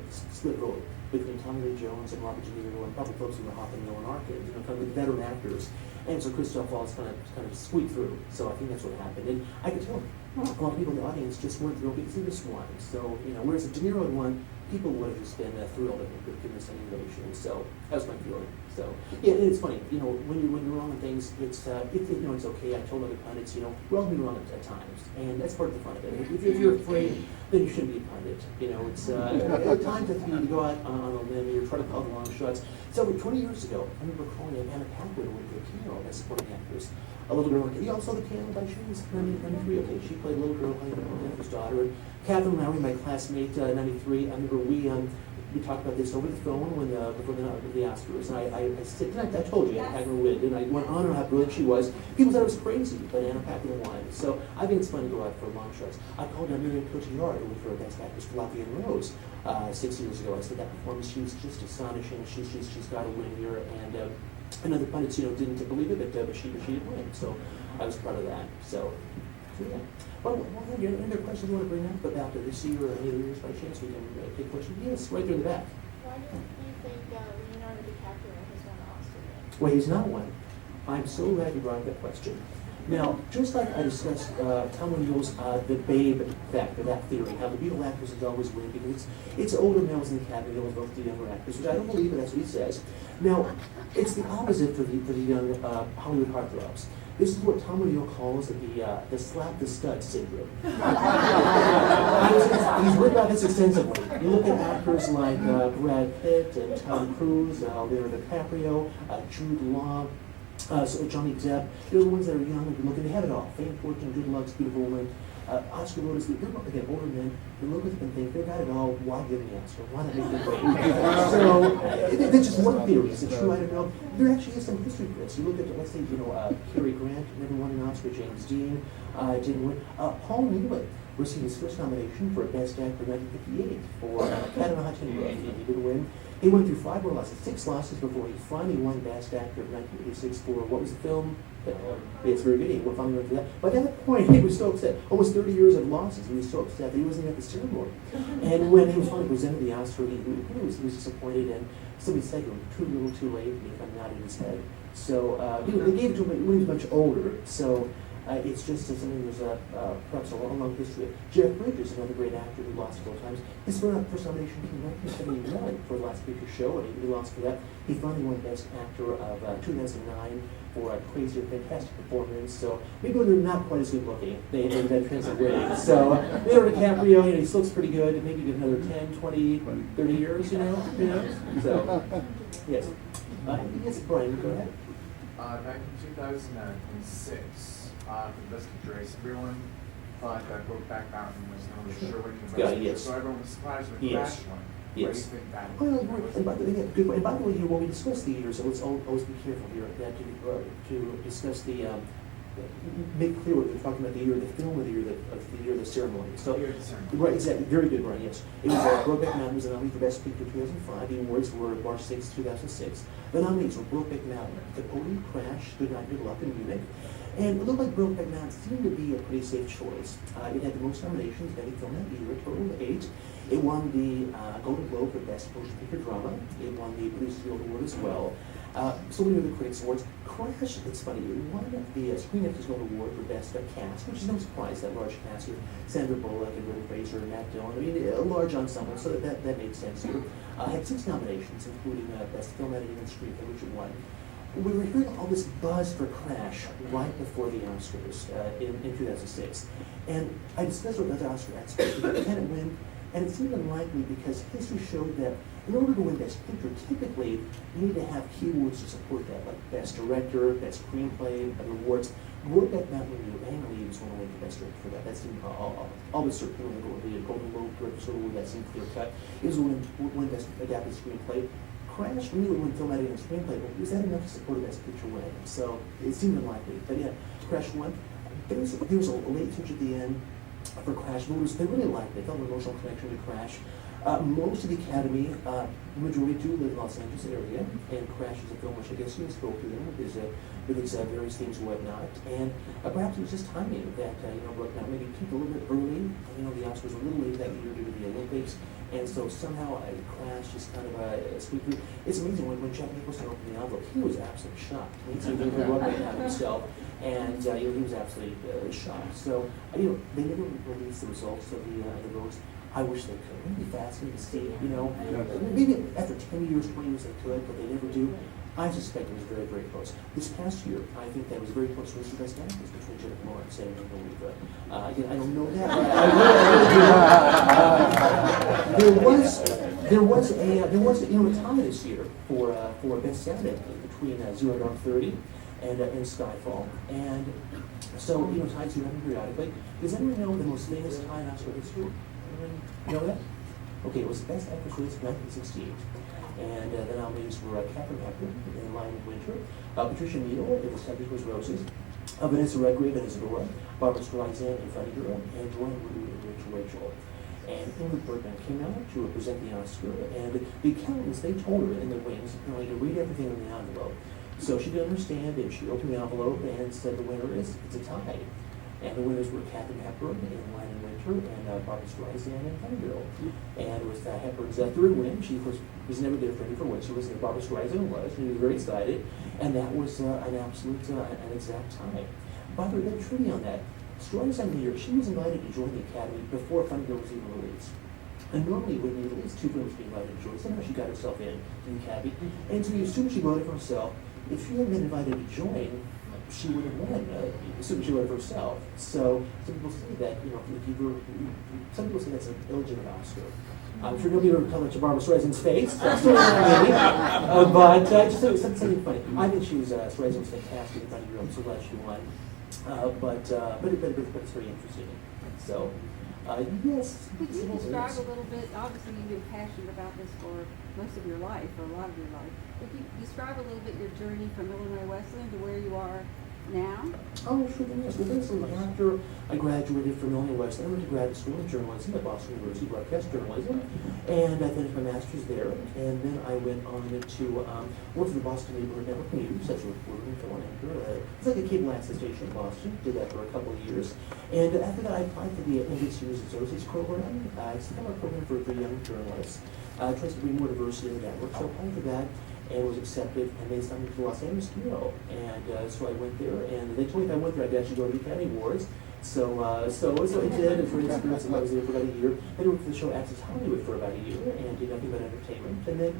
vote between Tommy Lee Jones and Robert De Niro and probably folks in the Hoffman and Alan Arkin, kind of the veteran actors. And so Christoph Waltz kind of squeaked through. So I think that's what happened. And I could tell a lot of people in the audience just weren't thrilled because he just won. So, whereas if De Niro had won, people would have just been thrilled and given this ovation. So that was my feeling. So yeah, and it's funny, when you're wrong on things, it's okay. I told other pundits, we're all wrong at times, and that's part of the fun of it. If you're afraid, then you shouldn't be a pundit. It's time to go out on a limb. You're trying to call the long shots. So 20 years ago, I remember calling Anna Paquin with the piano as supporting actress. A little girl. You also saw the piano by she was 93. Okay, she played a little girl playing her actor's daughter. And Catherine Lowry, my classmate, 93. I remember we talked about this over the phone before the Oscars, and I said, I told you Anna Paquin would win, and I went on and how brilliant she was. People thought it was crazy, but Anna Paquin won. So I think it's fun to go out for long shots. I called Meryl Cotillard, who was for Best Actress for Lafayette and Rose 6 years ago. I said that performance, she was just astonishing. She's got to win here, and other pundits, didn't believe it, but she did win. So I was proud of that. So yeah. Well, any other questions you want to bring up about this year or any other years by chance? We can take questions. Yes, right there in the back. Why do you think Leonardo DiCaprio has won an Oscar yet? Well, he's not one. I'm so glad you brought up that question. Now, just like I discussed Tom O'Neill's the Babe factor, that theory, how the Beatle actors always win because it's older males in the Academy, they both the younger actors, which I don't believe, but that's what he says. Now, it's the opposite for the young Hollywood heartthrobs. This is what Tom O'Neill calls the slap the stud syndrome. He's written about this extensively. You look at actors like Brad Pitt and Tom Cruise, Leonardo DiCaprio, Jude Law, Johnny Depp. They're the ones that are young and good looking. They have it all. Fame, fortune, good looks, beautiful woman. Oscar voters, they're again older men. They look at them and think they've got it all. Why give me the Oscar? Why not make them wait? So that's just one theory. Is it true? I don't know. There actually is some history for this. You look at, let's say, Cary Grant never won an Oscar. James Dean didn't win. Paul Newman received his first nomination for Best Actor in 1958 for Cat on a Hot Tin Roof. He didn't win. He went through 5 more losses, 6 losses before he finally won Best Actor in 1986 for what was the film? It's very good. He finally went through that. By that point, he was so upset. Almost 30 years of losses. He was so upset that he wasn't even at the ceremony. And when he was finally presented the Oscar, he was disappointed. And somebody said to him, "Too little, too late." And he kind of nodded his head. So they gave it to him when he was much older. So It's just something there's perhaps a long history of. Jeff Bridges, another great actor who lost 4 times. His first nomination came in 1979 for the Last Picture Show, and he lost for that. He finally won Best Actor of 2009 for a crazy, fantastic performance. So maybe when they're not quite as good looking, they that translate winning. So Leonardo DiCaprio, he still looks pretty good. Maybe get another 10, 20, 30 years, you know. So yes, yes, Brian, go ahead. Back in 2006, for the best picture race, everyone thought that Brokeback Mountain was going to sure win the best picture. Yes. So everyone was surprised when Yes. Crash won. Yes. What do you think that Well, and by the way, good. And by the way, here when we discuss the years, so let's always be careful here that to discuss the make clear what we're talking about the year of the film or the year of the ceremony. So Year of the ceremony. right, exactly, very good, Brian. Yes, it was Brokeback Mountain was the nominee for Best Picture 2005. The awards were March 6, 2006. The nominees were Brokeback Mountain, Capote, Crash, Good Night, Good Luck, and Munich. And it looked like Brokeback Mountain seemed to be a pretty safe choice. It had the most nominations of any film that year, a total of 8. It won the Golden Globe for Best Motion Picture Drama. It won the Producers Guild Award as well. So many other critics awards. Crash, it's funny, it won the Screen Actors Guild Award for Best Cast, which is no surprise, that large cast with Sandra Bullock and Brendan Fraser and Matt Dillon. I mean, a large ensemble, so that makes sense here. Had 6 nominations, including Best Film Editing and Screenplay, which it won. We were hearing all this buzz for Crash right before the Oscars in 2006. And I discussed with other Oscar experts, can it win? And it seemed unlikely because history showed that in order to win Best Picture, typically you need to have keywords to support that, like Best Director, Best Screenplay, other awards. Brokeback Mountain annually was going to win the Best Director for that. That seemed always certainly the Golden Globe Director Award, that seemed clear cut. It was going to win Best Adapted Screenplay. Crash really won Film Editing and Screenplay, but was that enough to support a Best Picture win? So it seemed unlikely. But yeah, Crash won. There was a late touch at the end for Crash. Voters, they really liked it. They felt an emotional connection to Crash. Most of the Academy, the majority do live in Los Angeles area, and Crash is a film which I guess you spoke to them with its various themes and whatnot. And perhaps it was just timing that, maybe peaked a little bit early. The Oscars were a little late that year due to the Olympics. And so somehow Crash just kind of squeaked through. It's amazing when Jack Nicholson opened the envelope, he was absolutely shocked. He seemed to be rubbing it out himself. And he was absolutely shocked. So, they never released the results of the votes. I wish they could. It would be fascinating to see, maybe after 10 years, 20 years they could, but they never do. I suspect it was very, very close. This past year, I think that was very close to the best actors between Jennifer Lawrence and Meryl. I don't know that. There was a tie this year for best sound editing between Zero Dark 30 and Skyfall. And so, ties do happen periodically. Does anyone know the most famous tie in Oscar history? Anyone know that? Okay, it was Best Actress released in 1968. And the nominees were Katharine Hepburn in Lion of Winter, Patricia Neal in The Subject Was Roses, Vanessa Redgrave in Isadora, Barbara Streisand in Funny Girl, and Joanne Wood in Rachel. And Ingrid Bergman came out to present the Oscar, and the accountants, they told her in the wings, apparently, to read everything in the envelope. So she didn't understand it. She opened the envelope and said the winner it's a tie. And the winners were Katharine Hepburn in Lion in Winter and Barbara Streisand in Funny Girl. And it was Hepburn's third win. She, of course, was never there for any for win. She was Barbara Streisand was. She was very excited. And that was an absolute, an exact tie. By the way, the trivia on that, Streisand here, she was invited to join the Academy before Funny Girl was even released. And normally when you release 2 films being invited to join, somehow she got herself in the Academy. And so as soon as she voted for herself, if she had been invited to join, she would have won, assuming she voted for herself. So some people say that, some people say that's an illegitimate Oscar. I'm sure nobody ever commented to Barbara Streisand's face. But just something funny. I think she was Streisand was fantastic in Funny Girl. I'm so glad she won. But it's very interesting. So, yes. Could you describe a little bit? Obviously, you've been passionate about this for most of your life, or a lot of your life. Could you describe a little bit your journey from Illinois Wesleyan to where you are now? Oh, sure, yes. Well, basically, after I graduated from Illinois Wesleyan, I went to graduate school in journalism at Boston University, broadcast journalism, and I finished my master's there. And then I went on to work for the Boston Neighborhood Network News as a reporter and film anchor. It's like a cable access station in Boston. Did that for a couple of years. And after that, I applied for the NBC News Associates program. It's kind of a program for young journalists. Tries to bring more diversity in the network. So I applied for that. and was accepted, and they sent me to Los Angeles to Niro. And so I went there, and they told me if I went there, I'd actually go to the Academy Awards. So I did. It was really experience. I was there for about a year. I worked for the show Access Hollywood for about a year, and did nothing but entertainment. And then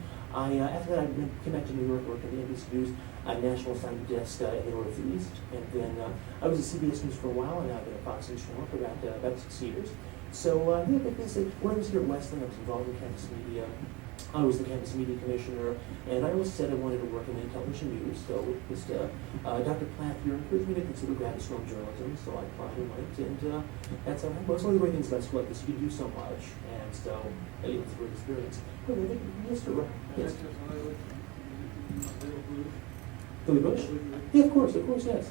after that, I came back to New York, worked at the NBC News national assignment desk in the Northeast, and then I was at CBS News for a while, and I've been at Fox News Channel for about 6 years. So yeah, but basically, when I was here at Wesleyan, I was involved in campus media. I was the campus media commissioner, and I always said I wanted to work in television news. So just Dr. Plath here encouraged me to consider graduate school in journalism. So I applied and went, and that's how I had. Most of the great things about school like this, you can do so much, and so it was a great experience. But I think Mr. Yes. Billy Bush? Yeah, of course, yes.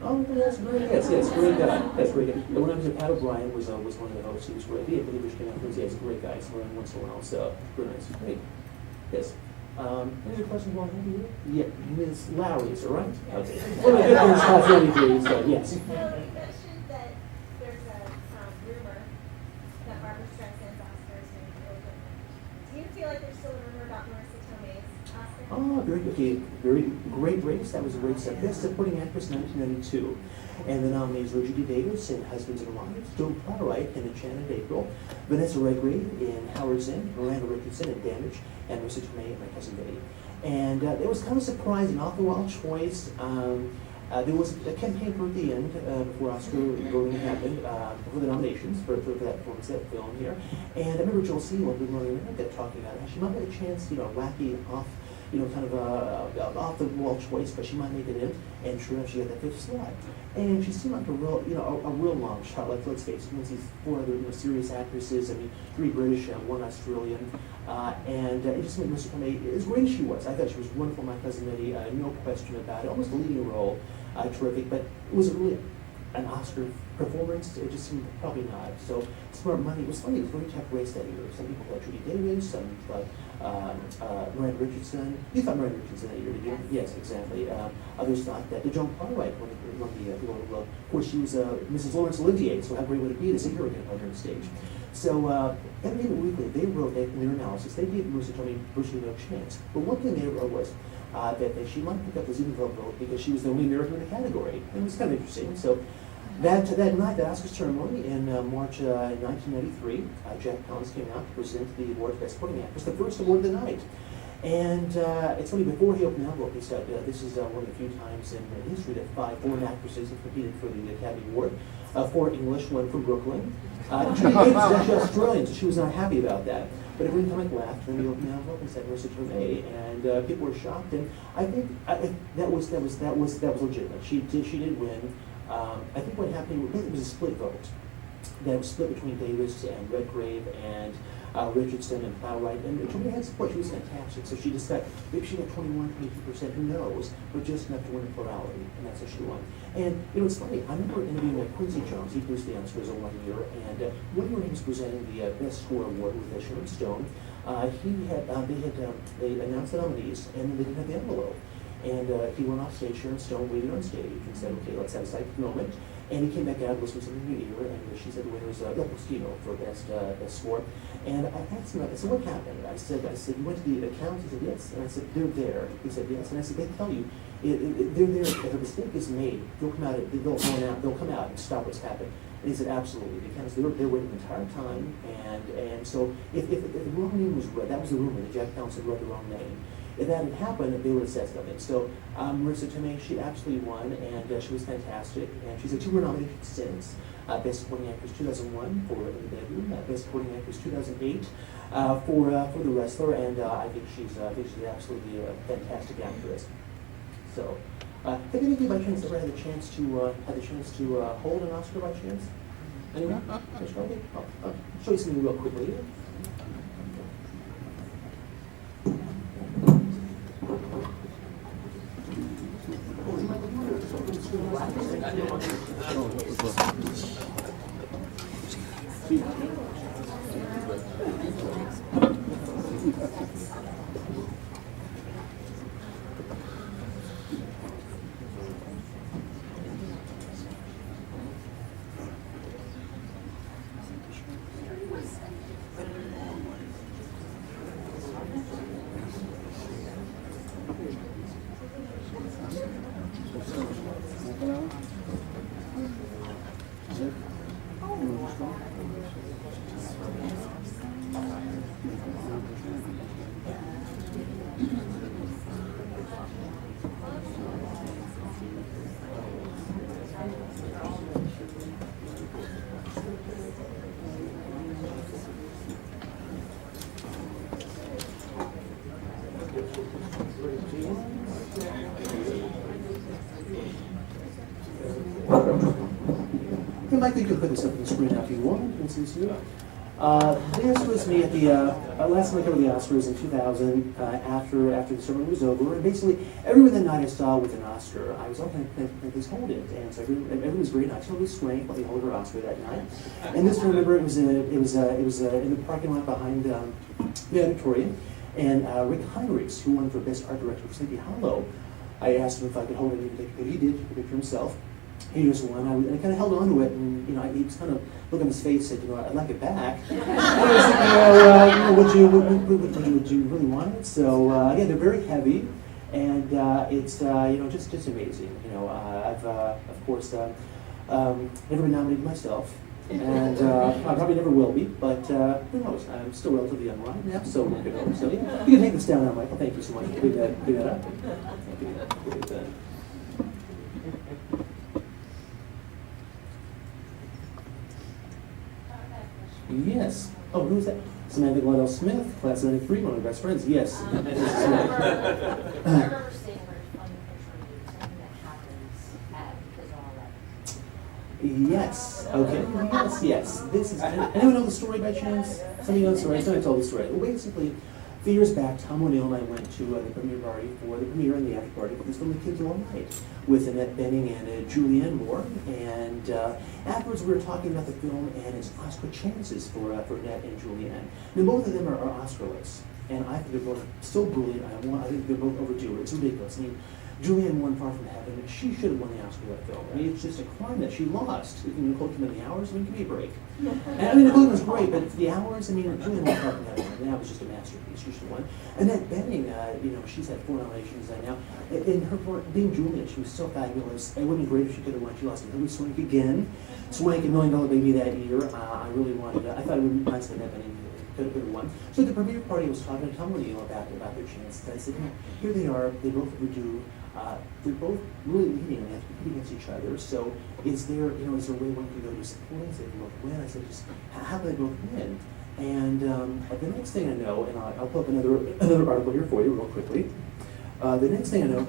Oh, yes, great, yes, great guy. That's great guy. And when I was at Pat O'Brien was one of the hosts. He was great. Yeah, Billy Bush came out. He's a great guy. He's learning once in a while. So very nice. Great. Yes. Any other questions while I'm here? Yeah, Ms. Lowry, is that right? Okay. Well, my good friend's class 93, so yes. So you mentioned that there's a rumor that Barbara Streisand's Oscar is going to be open. Do you feel like there's still a rumor about Marissa Tomei's Oscar? Oh, very great race. That was a great set. Best Supporting Actress 1992. And the nominees were Judy Davis in Husbands and Wives, Joan Plowright in Enchanted April, Vanessa Redgrave in Howard's End, Miranda Richardson in Damage, and Marissa Tomei in My Cousin Betty. And it was kind of surprising, off the wild choice. There was a campaign at the end before Oscar voting happened for the nominations for that film here. And I remember Joel Seymour, Good Morning America, talking about it. She might have a chance, wacky off. Kind of off the wall choice, but she might make it in, and sure enough, she got that 5th slot. And she seemed like a real, a real long shot. Like, let's face it, once these 4 other, serious actresses. I mean, 3 British and 1 Australian, and it just made Marissa Tomei as great as she was. I thought she was wonderful. My Cousin Betty, no question about it. Almost a leading role, terrific. But was it really an Oscar performance? It just seemed probably not. So Smart Money was funny. It was a very tough race that year. Some people thought Judy Davis, some thought Miranda Richardson. You thought Miranda Richardson that year, did you? Yes, exactly. Others thought that Joan Plowright won the Golden Globe. Of course, she was Mrs. Lawrence Olivier, so how great would it be to see her again on her stage? So, Entertainment Weekly, they wrote that in their analysis. They gave Marissa Tomei virtually no chance. But one thing they wrote was that she might pick up the Xenophone vote because she was the only American in the category. And it was kind of interesting. So, that night, the Oscar ceremony in March 1993, Jack Palance came out to present the award for Best Supporting Actress, the first award of the night. And it's funny, before he opened the envelope, he said, this is one of the few times in history that 5 foreign actresses have competed for the Academy Award. 4 English, 1 from Brooklyn. Judy Davis is actually Australian, so she was not happy about that. But everyone kind of laughed, and then he opened the envelope and said Marissa Tomei, and people were shocked. And I think that was legitimate. She did win. I think what happened, it was a split vote. That was split between Davis and Redgrave and Richardson and Plowright. And Tomei had support. She was fantastic. So she just got, maybe she got 21, 22%, who knows, but just enough to win a plurality. And that's how she won. And it's funny, I remember interviewing Quincy Jones. He produced the Oscars in 1 year. And one year when he was presenting the Best Score Award with Sharon Stone, they announced the nominees, and they didn't have the envelope. And he went off stage, Sharon Stone waited on stage and said, okay, let's have a psychic moment. And he came back out, listened to something in her ear, and she said the winner was Il Postino for best score. And I asked him, I said, what happened? I said, you went to the accounts? He said, yes. And I said, they're there. He said, yes. And I said, they tell you, they're there. If a mistake is made, they'll come out and stop what's happened. And he said, absolutely, because they're waiting the entire time. And so if the wrong name was read, that was the rumor that Jack Palance had read the wrong name. If that had happened, they would have said something. So Marissa Tomei, she absolutely won, and she was fantastic. And she's had 2 more nominations since. Best Supporting Actress 2001 for In the Bedroom, Best Supporting Actress 2008 for The Wrestler, and I think she's absolutely a fantastic actress. So, have any of you by chance ever had the chance to hold an Oscar by chance? Anyone? I'll show you something real quickly. Michael, you can put this up on the screen now if you want. You can see this here. This was me at the last time I covered the Oscars in 2000, after the ceremony was over, and basically everyone that night I saw with an Oscar, I was all kind of please hold it, and so everyone was very nice. Nobody swayed while they held her Oscar that night. And this, remember, it was in the parking lot behind the auditorium, and Rick Heinrichs, who won for Best Art Director for Sleepy Hollow, I asked him if I could hold it, and he did, took a picture himself. He just won. I kind of held on to it, and he was kind of look on his face, said, I'd like it back. And I was thinking, would you really want it? So yeah, they're very heavy, and it's just amazing. I've of course never been nominated myself, and I probably never will be. But who knows? I'm still relatively young, right? Yeah, so we're good. So yeah, you can take this down now, Michael. Thank you so much. Big that up. Yes. Oh, who's that? Samantha Gladell Smith, class of '93, one of my best friends. Yes. I remember seeing a very funny picture of you, something that happens at Bizarre. Yes. Okay. Yes. This is. Anyone know the story by chance? Somebody know the story? I told the story. Well, basically, a few years back, Tom O'Neill and I went to the premiere party for the premiere and the after party for this film, The Kids All Night, with Annette Bening and Julianne Moore. And afterwards, we were talking about the film and its Oscar chances for Annette and Julianne. Now, both of them are Oscar-less, and I think they're both so brilliant. I think they're both overdue. It's ridiculous. I mean, Julianne won Far From Heaven. She should have won the Oscar for that film. I mean, it's just a crime that she lost. Nicole Kidman, the hours, give me a break. And I mean, Nicole Kidman was great, but for the hours, I mean, Julianne won Far From Heaven, and that was just a masterpiece. She should have won. Annette Bening, she's had 4 nominations now. In her part, being Julianne, she was so fabulous. It would have been great if she could have won. She lost to Hilary Swank again. Swank, $1 Million Baby that year. I really wanted. I thought it would be nice if Annette Bening could have won. So at the premiere party, I was talking to Tom O'Neill about their chances. I said, here they are. They both overdue. They're both really leading, and they have to compete against each other. So is there a way one can go disappointed if they both win? I said, just how do they both win? And the next thing I know, and I'll pull up another article here for you real quickly. The next thing I know.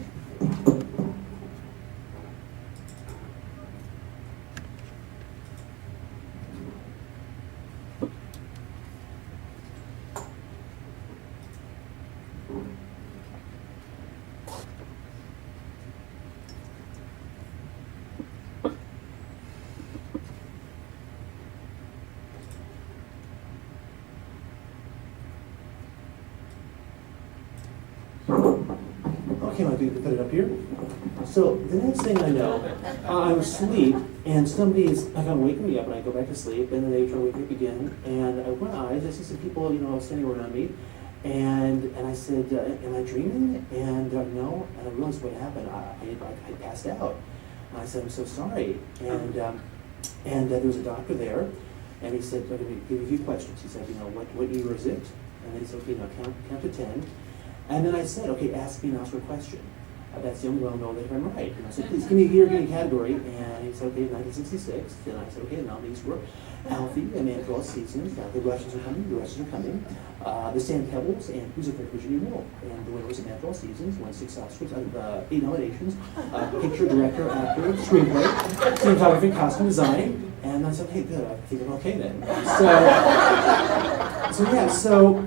Okay, I'll put it up here. So the next thing I know, I'm asleep, and somebody's gonna wake me up, and I go back to sleep, and then they try to wake me up again, and I open my eyes, I see some people, standing around me, and I said, am I dreaming? And no, and I realized what happened. I passed out. And I said, I'm so sorry. And there was a doctor there, and he said, I'm going to give you a few questions. He said, what year is it? And then he said, okay, now count to 10. And then I said, okay, ask me an Oscar question. That's the only way I'll know that if I'm right. And I said, please give me a year, give me a category. And he said, okay, 1966. Then I said, okay, the nominees were Alfie, A Man for All Seasons, The Russians Are Coming, The Sand Pebbles, and Who's Afraid of Virginia Woolf. And the winner was A Man for All Seasons, won 6 Oscars, 8 nominations, picture, director, actor, screenplay, cinematography, costume design. And I said, hey, good, I think I'm okay then. So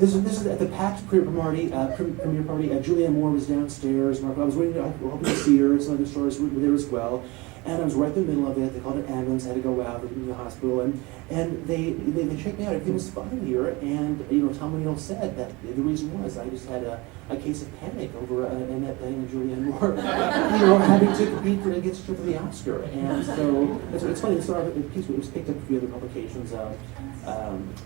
this is at the packed premiere party. Julianne Moore was downstairs. I was waiting, hoping to see her. Some other stars were there as well. And I was right in the middle of it. They called an ambulance, had to go out to the hospital, and they checked me out. Everything was fine here. And Tom O'Neill said that the reason was I just had a case of panic over Annette Bening and Julianne Moore, having to compete against her for the Oscar. And so it's funny. The piece was picked up a few other publications.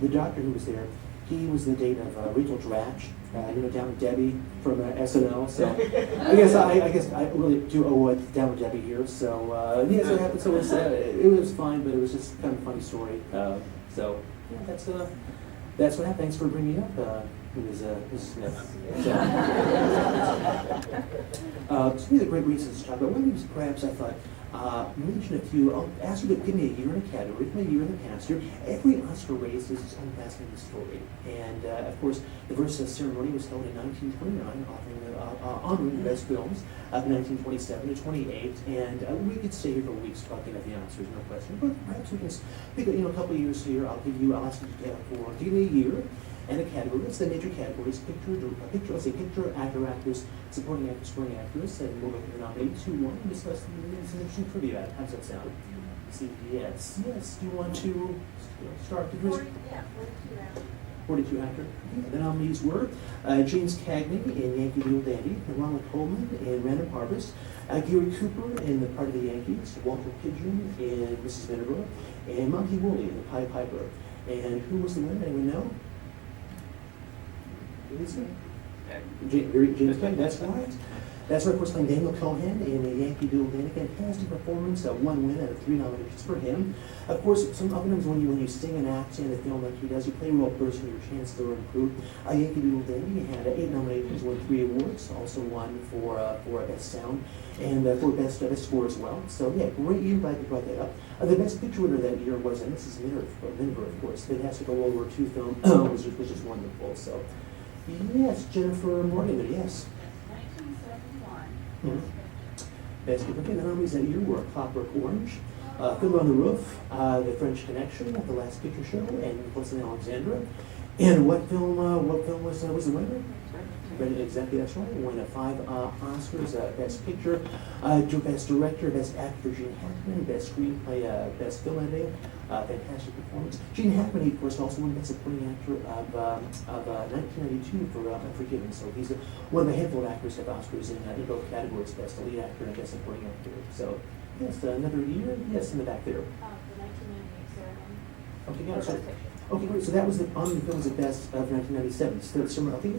The doctor who was there, he was the date of Rachel Dratch, Down with Debbie from SNL. So I guess I really do owe it Down with Debbie here. So yeah, so it happened. So it was fine, but it was just kind of a funny story. So yeah, that's what happened. Thanks for bringing it up. Mrs. Smith. It's really a great reasons to talk about. One of these, perhaps I thought. Mention a few. I'll ask you to give me a year in a category, give me a year in the past year. Every Oscar race is its own fascinating story. And of course, the first ceremony was held in 1929, offering honoring the best films of 1927 to 28, and we could stay here for weeks talking about the Oscars, no question. But perhaps we can pick a couple of years here. I'll ask you to give me a year and a category. It's the major categories: picture, actor, actress, supporting actress, and we'll look at the nominees who won and discuss some interesting trivia. How does that sound? See, yes. Do you want to start the quiz? 42 actor. The nominees were James Cagney in Yankee Doodle Dandy, Ronald Colman in Random Harvest, Gary Cooper in The Part of the Yankees, Walter Pidgeon in Mrs. Meryl, and Monty Woolley in The Pied Piper. And who was the winner? Anyone know? James Cagney, that's right. That's right, of course, playing Daniel Cohan in a Yankee Doodle Dandy. Fantastic performance, one win out of 3 nominations for him. Of course, oftentimes when you sing and act in a film like he does, you play a role person, your chances are improved. Yankee Doodle Dandy had 8 nominations, won 3 awards, also won for Best Sound and for Best Score as well. So yeah, great year, glad you brought that up. The Best Picture winner that year was, and this is Meryl, of course, fantastic World War II film, which was just wonderful. So yes, Jennifer Morgan, yes. 1971. Best Picture. The nominees that year were Clockwork Orange, Fiddler on the Roof, The French Connection, The Last Picture Show, and Nicholas and Alexandra. And what film was the winner? Exactly, that's right. Won 5 Oscars: Best Picture, Best Director, Best Actor Gene Hackman, Best Screenplay, Best Film Editing. Fantastic performance. Gene Hackman, of course, also won Best Supporting Actor of 1992 for Unforgiven. So he's one of a handful of actors that have Oscars in both categories: Best Lead Actor and Best Supporting Actor. So yes, another year. Yes, in the back there. The 1998 ceremony. Okay, got it. Best Picture. Okay, great. So that was the honoring the films of Best of 1997. So similar. Okay,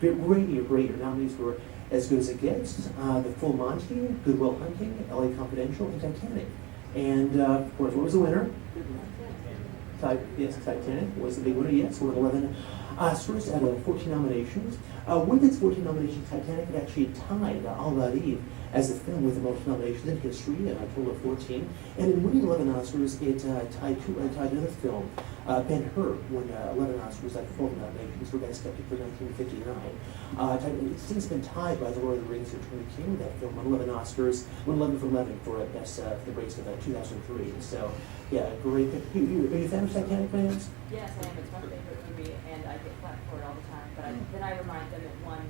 great year. Nominees were As Good as It Gets, The Full Monty, Good Will Hunting, LA Confidential, and Titanic. And of course, what was the winner? Titanic was the big winner. Yes, with 11 Oscars out of 14 nominations. With its 14 nominations, Titanic had actually tied Al-Ghadib as the film with the most nominations in history, a total of 14. And in winning 11 Oscars, it tied another film. Ben-Hur won 11 Oscars, like 12 nominations for Best Actor for 1959. It's since been tied by The Lord of the Rings and Return of the King. That film won 11 Oscars, won 11 for 11 for Best the race of 2003. So, yeah, great. Are you a fan of Titanic, fans? Yes, I am. It's my favorite movie, and I get flack for it all the time. But then I remind them it won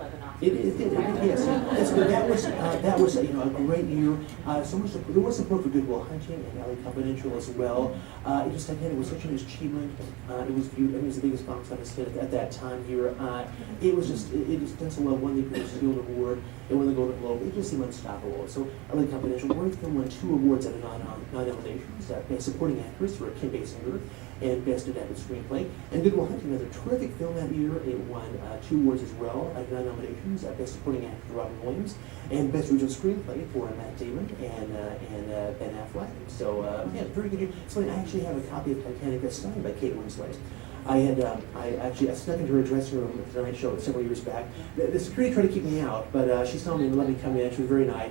11 Oscars. It did, yes. That was a great year. So much there was support for Good Will Hunting and LA Confidential as well. Titanic was such an achievement. It was viewed. It was the biggest box office hit at that time here. It just done so well. Won the Critics' Guild Award. It won the Golden Globe. It just seemed unstoppable. So LA Confidential, great film, won 2 awards out of 9 nominations. Best Supporting Actress for Kim Basinger and Best Adapted Screenplay. And Good Will Hunting, another terrific film that year. It won 2 awards as well, 9 nominations. Best Supporting Actor for Robin Williams, and Best Original Screenplay for Matt Damon and Ben Affleck. So yeah, very good year. So I actually have a copy of Titanic signed by Kate Winslet. I snuck into her dressing room at the Tonight Show several years back. The security tried to keep me out, but she saw me and let me come in. She was very nice.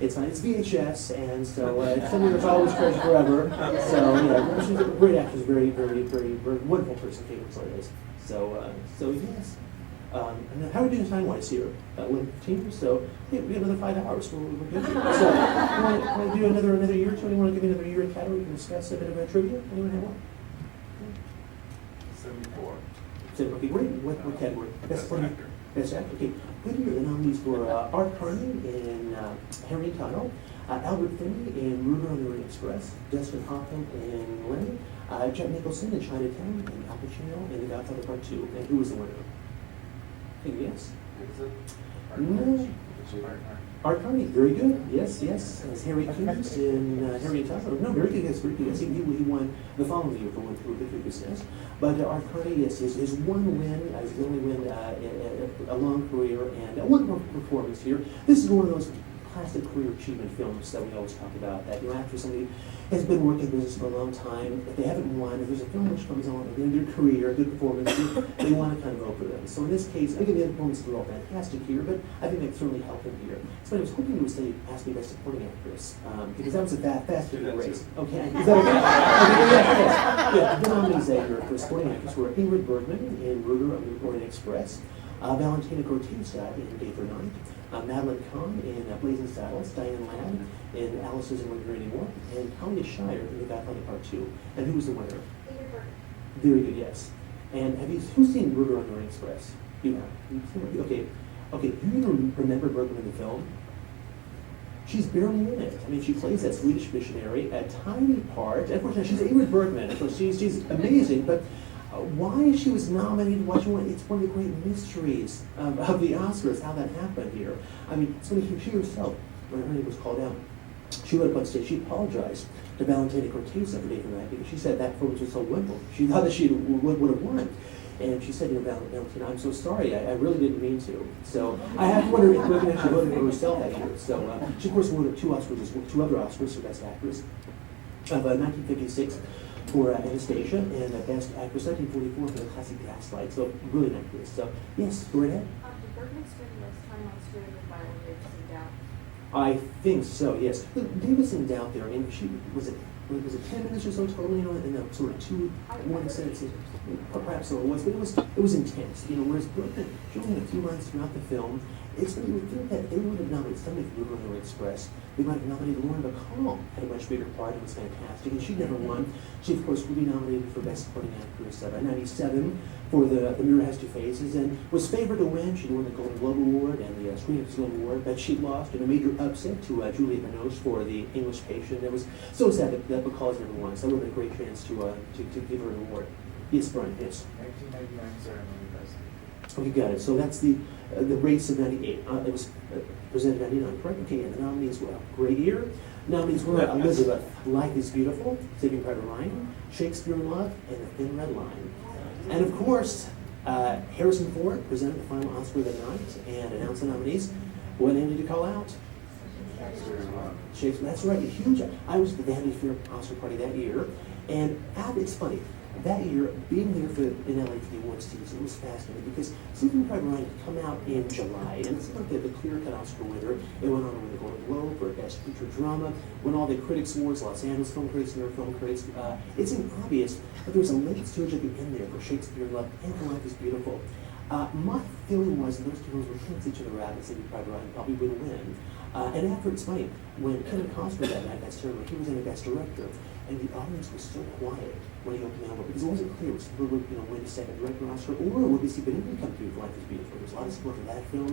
It's VHS, and so it's something that's always treasured forever. So yeah, she's a great actress, very wonderful person, Kate Winslet is. So yes. And how are we doing time-wise here? 11:15, so yeah, we got another 5 hours. We're good. So want to do another year or two? Anyone want to give me another year in category? We can discuss a bit of a trivia. Anyone have one? 74. Okay, great. What category? Best Actor. Best Actor. Okay. Good year. The nominees were Art Carney in Harry Tunnel, Albert Finney in Ruger on the Orient Express, Dustin Hoffman in Lenny, Jack Nicholson in Chinatown, and Al Pacino in The Godfather Part 2. And who was the winner? Yes? No. Art Carney, very good. Yes. As Harry Coombs in Harry Tunnel. No, very good. Yes, very good. Yes, he won the following year for the Coombs. But Art Carney, yes, his one win, his only win a long career and a wonderful performance here. This is one of those classic career achievement films that we always talk about. That after somebody has been working in business for a long time, if they haven't won, if there's a film which comes on at the end of their career, good performance, they want to kind of vote for them. So in this case, again, the other performances were all fantastic here, but I think that certainly helped him here. So I was hoping you would say, ask me Best Supporting Actress, because that was a fast race. Okay, is that okay? Yeah, the nominees that year for Supporting Actress were Ingrid Bergman in Ruger on the Orient Express, Valentina Cortese in Day for Night, Madeline Kahn in Blazing Saddles, Diane Ladd in Alice Isn't With Her Anymore, and Talia Shire in The Godfather Part 2. And who was the winner? Very good, yes. And who's seen Murder on the Orient Express? You have. Okay. Do you even remember Bergman in the film? She's barely in it. I mean, she plays that Swedish missionary, a tiny part. Unfortunately, she's Ingrid Bergman, so she's amazing. But why she was nominated? It's one of the great mysteries of the Oscars, how that happened here. I mean, she herself, when her name was called out, she went up on stage. She apologized to Valentina Cortese for Day for Night because she said that performance was so wonderful. She thought that she would have won. And she said, Valentina, I'm so sorry, I really didn't mean to. So I have to wonder if Bergman actually voted for herself that year. So she, of course, won two other Oscars for Best Actress. 1956 for Anastasia, and Best Actress 1944 for the classic Gaslight. So really nice. So yes, go ahead. Did Bergman spend less time on screen with Viola Davis in Doubt? I think so, yes. Look, Davis in Doubt there, I mean, was it 10 minutes or so totally, in the sort of one sentences? Perhaps so it was, but it was intense, whereas Bergman, she only had a few lines throughout the film. It's funny, you would think that they would have nominated somebody for Murder on the Orient Express. They might have nominated Lauren Bacall, had a much bigger part, and was fantastic, and she never won. She, of course, would be nominated for Best Supporting Actress in 97 for the Mirror Has Two Faces, and was favored to win. She won the Golden Globe Award and the Screen Actors Guild Award, but she lost in a major upset to Juliette Binoche for The English Patient. It was so sad that Bacall has never won, so that would have been a great chance to give her an award. Yes, Brian, yes. 1999 ceremony, President. Okay, got it. So that's the race of 98. It was presented in 99, correct? Okay, and the nominees were Great Year. Nominees were Elizabeth, Life is Beautiful, Saving Private Ryan, Shakespeare in Love, and The Thin Red Line. And of course, Harrison Ford presented the final Oscar of the night and announced the nominees. What name did you call out? Shakespeare. That's right, huge. I was at the Vanity Fair Oscar party that year, and it's funny. That year, being there in LA for the awards season was fascinating because Saving Private Ryan had come out in July, and it's like the clear-cut Oscar winner. It went on to win the Golden Globe for Best Feature Drama, won all the Critics Awards, Los Angeles Film Critics, New York Film Critics. It's obvious, but there was a late surge at the end there for Shakespeare in Love and For Life is Beautiful. My feeling was that those two films would cancel each other out, and Saving Private Ryan probably would win. And after, it's funny, when Kevin Costner that night, that's terrible, he was in a Best Director, and the audience was so quiet when he opened the envelope because it wasn't clear if he would win the second director Oscar or would we see Vanity come through for Life is Beautiful. There was a lot of support for that film.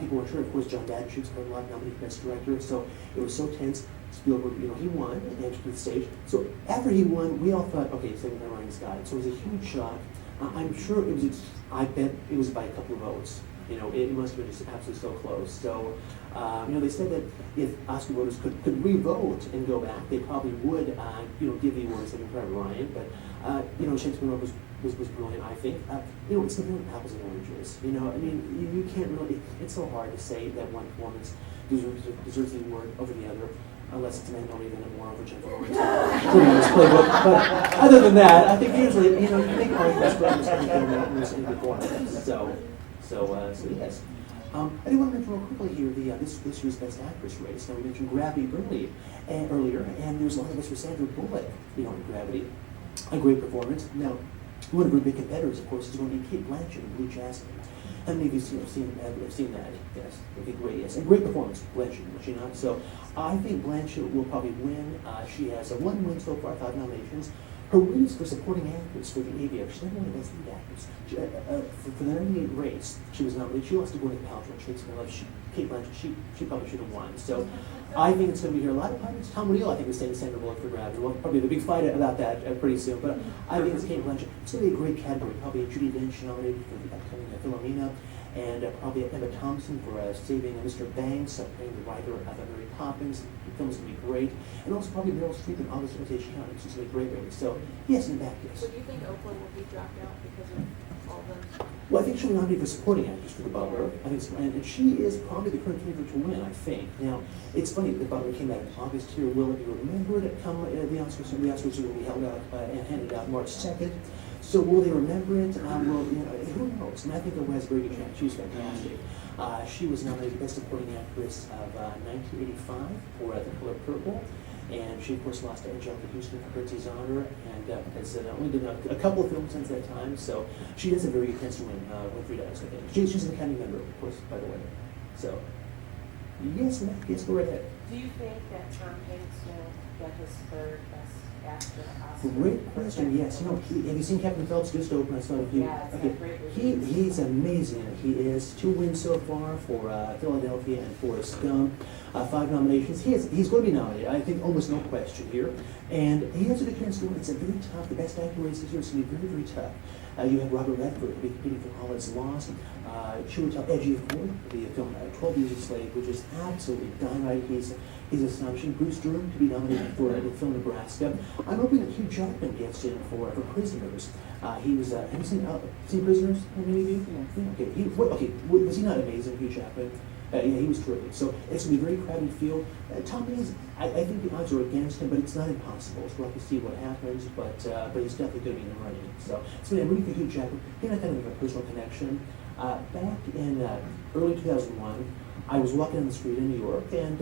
People weren't sure. Of course, John Badenshoot's got a lot nominated for Best Director, so it was so tense. Spielberg, he won and entered the stage. So after he won, we all thought, okay, Saving Private Ryan's got it. So it was a huge shock. I'm sure it was. I bet it was by a couple of votes. It must have been just absolutely so close. So, they said that if Oscar voters could re-vote and go back, they probably would, give the award to Saving Private Ryan. But, Shakespeare was brilliant, I think. It's comparing apples and oranges. You can't really. It's so hard to say that one performance deserves the award over the other. Unless it's Magnolia and a more over Jennifer Lawrence playbook. But other than that, I think usually, you make arguments for understanding in performance. So yes. I do want to mention real quickly here this year's Best Actress race. Now we mentioned Gravity earlier, and there's a lot of us for Sandra Bullock, in Gravity. A great performance. Now, one of her big competitors, of course, is going to be Kate Blanchett in Blue Jasmine. How many of you have seen that? Yes. Okay, great. Yes, and great performance, Blanchett, was she not? So I think Blanchett will probably win. She has one win so far, 5 nominations. Her win is for supporting actress for the AVF. She's never won Best Lead Actress. For the 98 race, she was nominated. She lost to Gwyneth Paltrow. Shakespeare in Love. Kate Blanchett, she probably should have won. So I think it's going to be here. A lot of pundits. Tom O'Neill, I think, is saying Sandra Bullock for Gravity. We'll probably have a big fight about that pretty soon. But I think it's Kate Blanchett. It's going to be a great category. Probably Judi Dench nominated for the upcoming Philomena. And probably Emma Thompson for Saving Mr. Banks, playing the writer of Mary Poppins. The film's going to be great. And also probably Meryl Streep in August Imitation County. It's going to be a great movie. So, yes, in that case. So do you think Oprah will be dropped out because of all those? Well, I think she'll be nominated for supporting actress for The Butler. I think, and she is probably the current favorite to win, I think. Now, it's funny, The Butler came out in August here. Will it be remembered? The Oscars will be held out and handed out March 2nd. So will they remember it? Who knows? And I think Oprah has a very good chance. She was fantastic. She was nominated Best Supporting Actress of 1985 for The Color Purple. And she, of course, lost to Angelica Houston for Prince's Honor, and has only done a couple of films since that time. So she has a very intense win. Winfrey does, I think. She's an Academy member, of course, by the way. So yes, go right ahead. Do you think that Tom Hanks will get his third best actor Oscar? Great question. Yes, have you seen Captain Phelps just open? I saw a few. Yeah, it's got great He's amazing. He is 2 wins so far for Philadelphia and Forrest Gump. 5 nominations. He's going to be nominated. I think almost no question here. And he has a good chance to win. It's a very tough. The best actor race this year is going to be very, very tough. You have Robert Redford competing for All Is Lost. Chiwetel Ejiofor, the film 12 Years a Slave, which is absolutely dynamite. He's astonishing. Bruce Dern to be nominated for the film Nebraska. I'm hoping that Hugh Jackman gets in for Prisoners. He was. Have you seen Prisoners? Any of you? Yeah. Okay. Was he not amazing, Hugh Jackman? Yeah, he was terrific. So it's going to be a very crowded field. Tom Hanks, I think the odds are against him, but it's not impossible. So we'll have to see what happens. But he's definitely going to be in the running. So it's going to be really for Hugh Jackman. He and I kind of have a personal connection. Back in early 2001, I was walking down the street in New York, and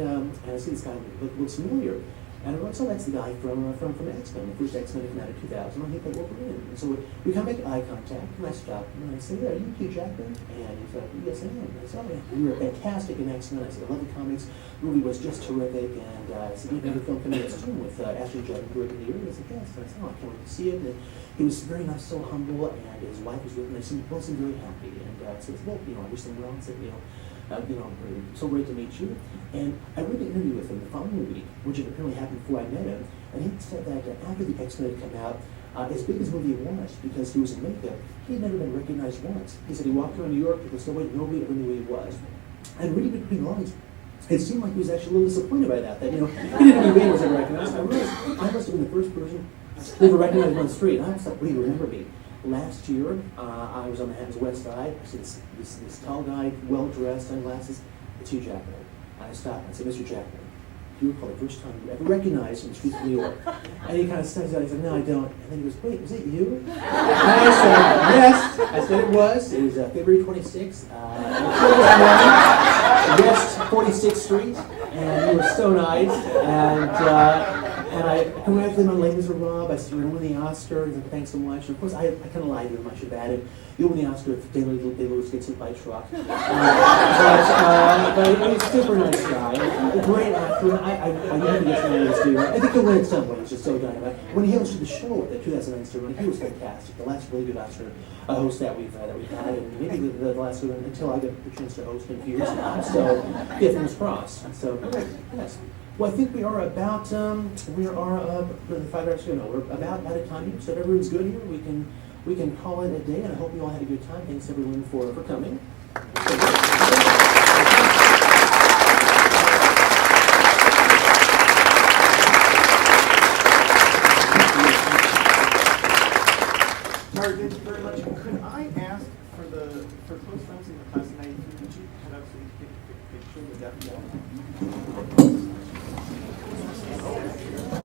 I see this guy who looks familiar. And I wrote, so that's the guy from X-Men, the first X-Men came out in 2000, and he played Wolverine. And so we come make eye contact, and I stop, and I say, yeah, are you Hugh Jackman? And he's like, yes, I am. I said, oh, yeah, you were fantastic in X-Men. I said, I love the comics. The movie was just terrific. And I said, you have another film coming out soon with Ashley Judd and Tariq Khan. He said, yes. And I said, oh, I can't wait to see it. And he was very nice, so humble, and his wife was with him. They both seemed very happy. And so I said, well, I wish them well. I said, so great to meet you. And I read an interview with him the following week, which had apparently happened before I met him, and he said that after the X-Men had come out, as big as the movie was, because he was in makeup, he had never been recognized once. He said he walked around New York, because nobody ever knew who he was. And reading between the lines, it seemed like he was actually a little disappointed by that, he didn't know who he was ever recognized. I realized I must have been the first person to ever recognize him on the street. I was like, well, you remember me. Last year, I was on Manhattan's West Side. I see this tall guy, well-dressed, sunglasses. It's Hugh Jackman. And I stopped. I said, Mr. Jackman, do you recall the first time you ever recognized in the streets of New York? And he kind of stuns out. He said, no, I don't. And then he goes, wait, was it you? And I said, yes. I said it was. It was February 26th. West 46th Street. And he was so nice. And I congratulated him on Les Miserables. I said, you're going to win the Oscar. He said, thanks so much. And of course, I kind of lied to him. I should have added, you'll win the Oscar if Day-Lewis gets hit by a truck. But he's a super nice guy. A great actor. I know he gets nominated this year. I think he'll win at some point. He's just so dynamite. When he hosted the show at the 2009 ceremony, he was fantastic. The last really good Oscar host that we've had, and maybe the last one until I get the chance to host in a few years from now. So, yeah, fingers crossed. So, yes. Well, I think we are about, 5 hours ago. No, we're about out of time here. So if everyone's good here, we can call it a day, and I hope you all had a good time. Thanks everyone for coming. Tariq, thank you very much. Could I ask for close friends in the class of '93, would you head up so we can take a quick picture? Would that be all?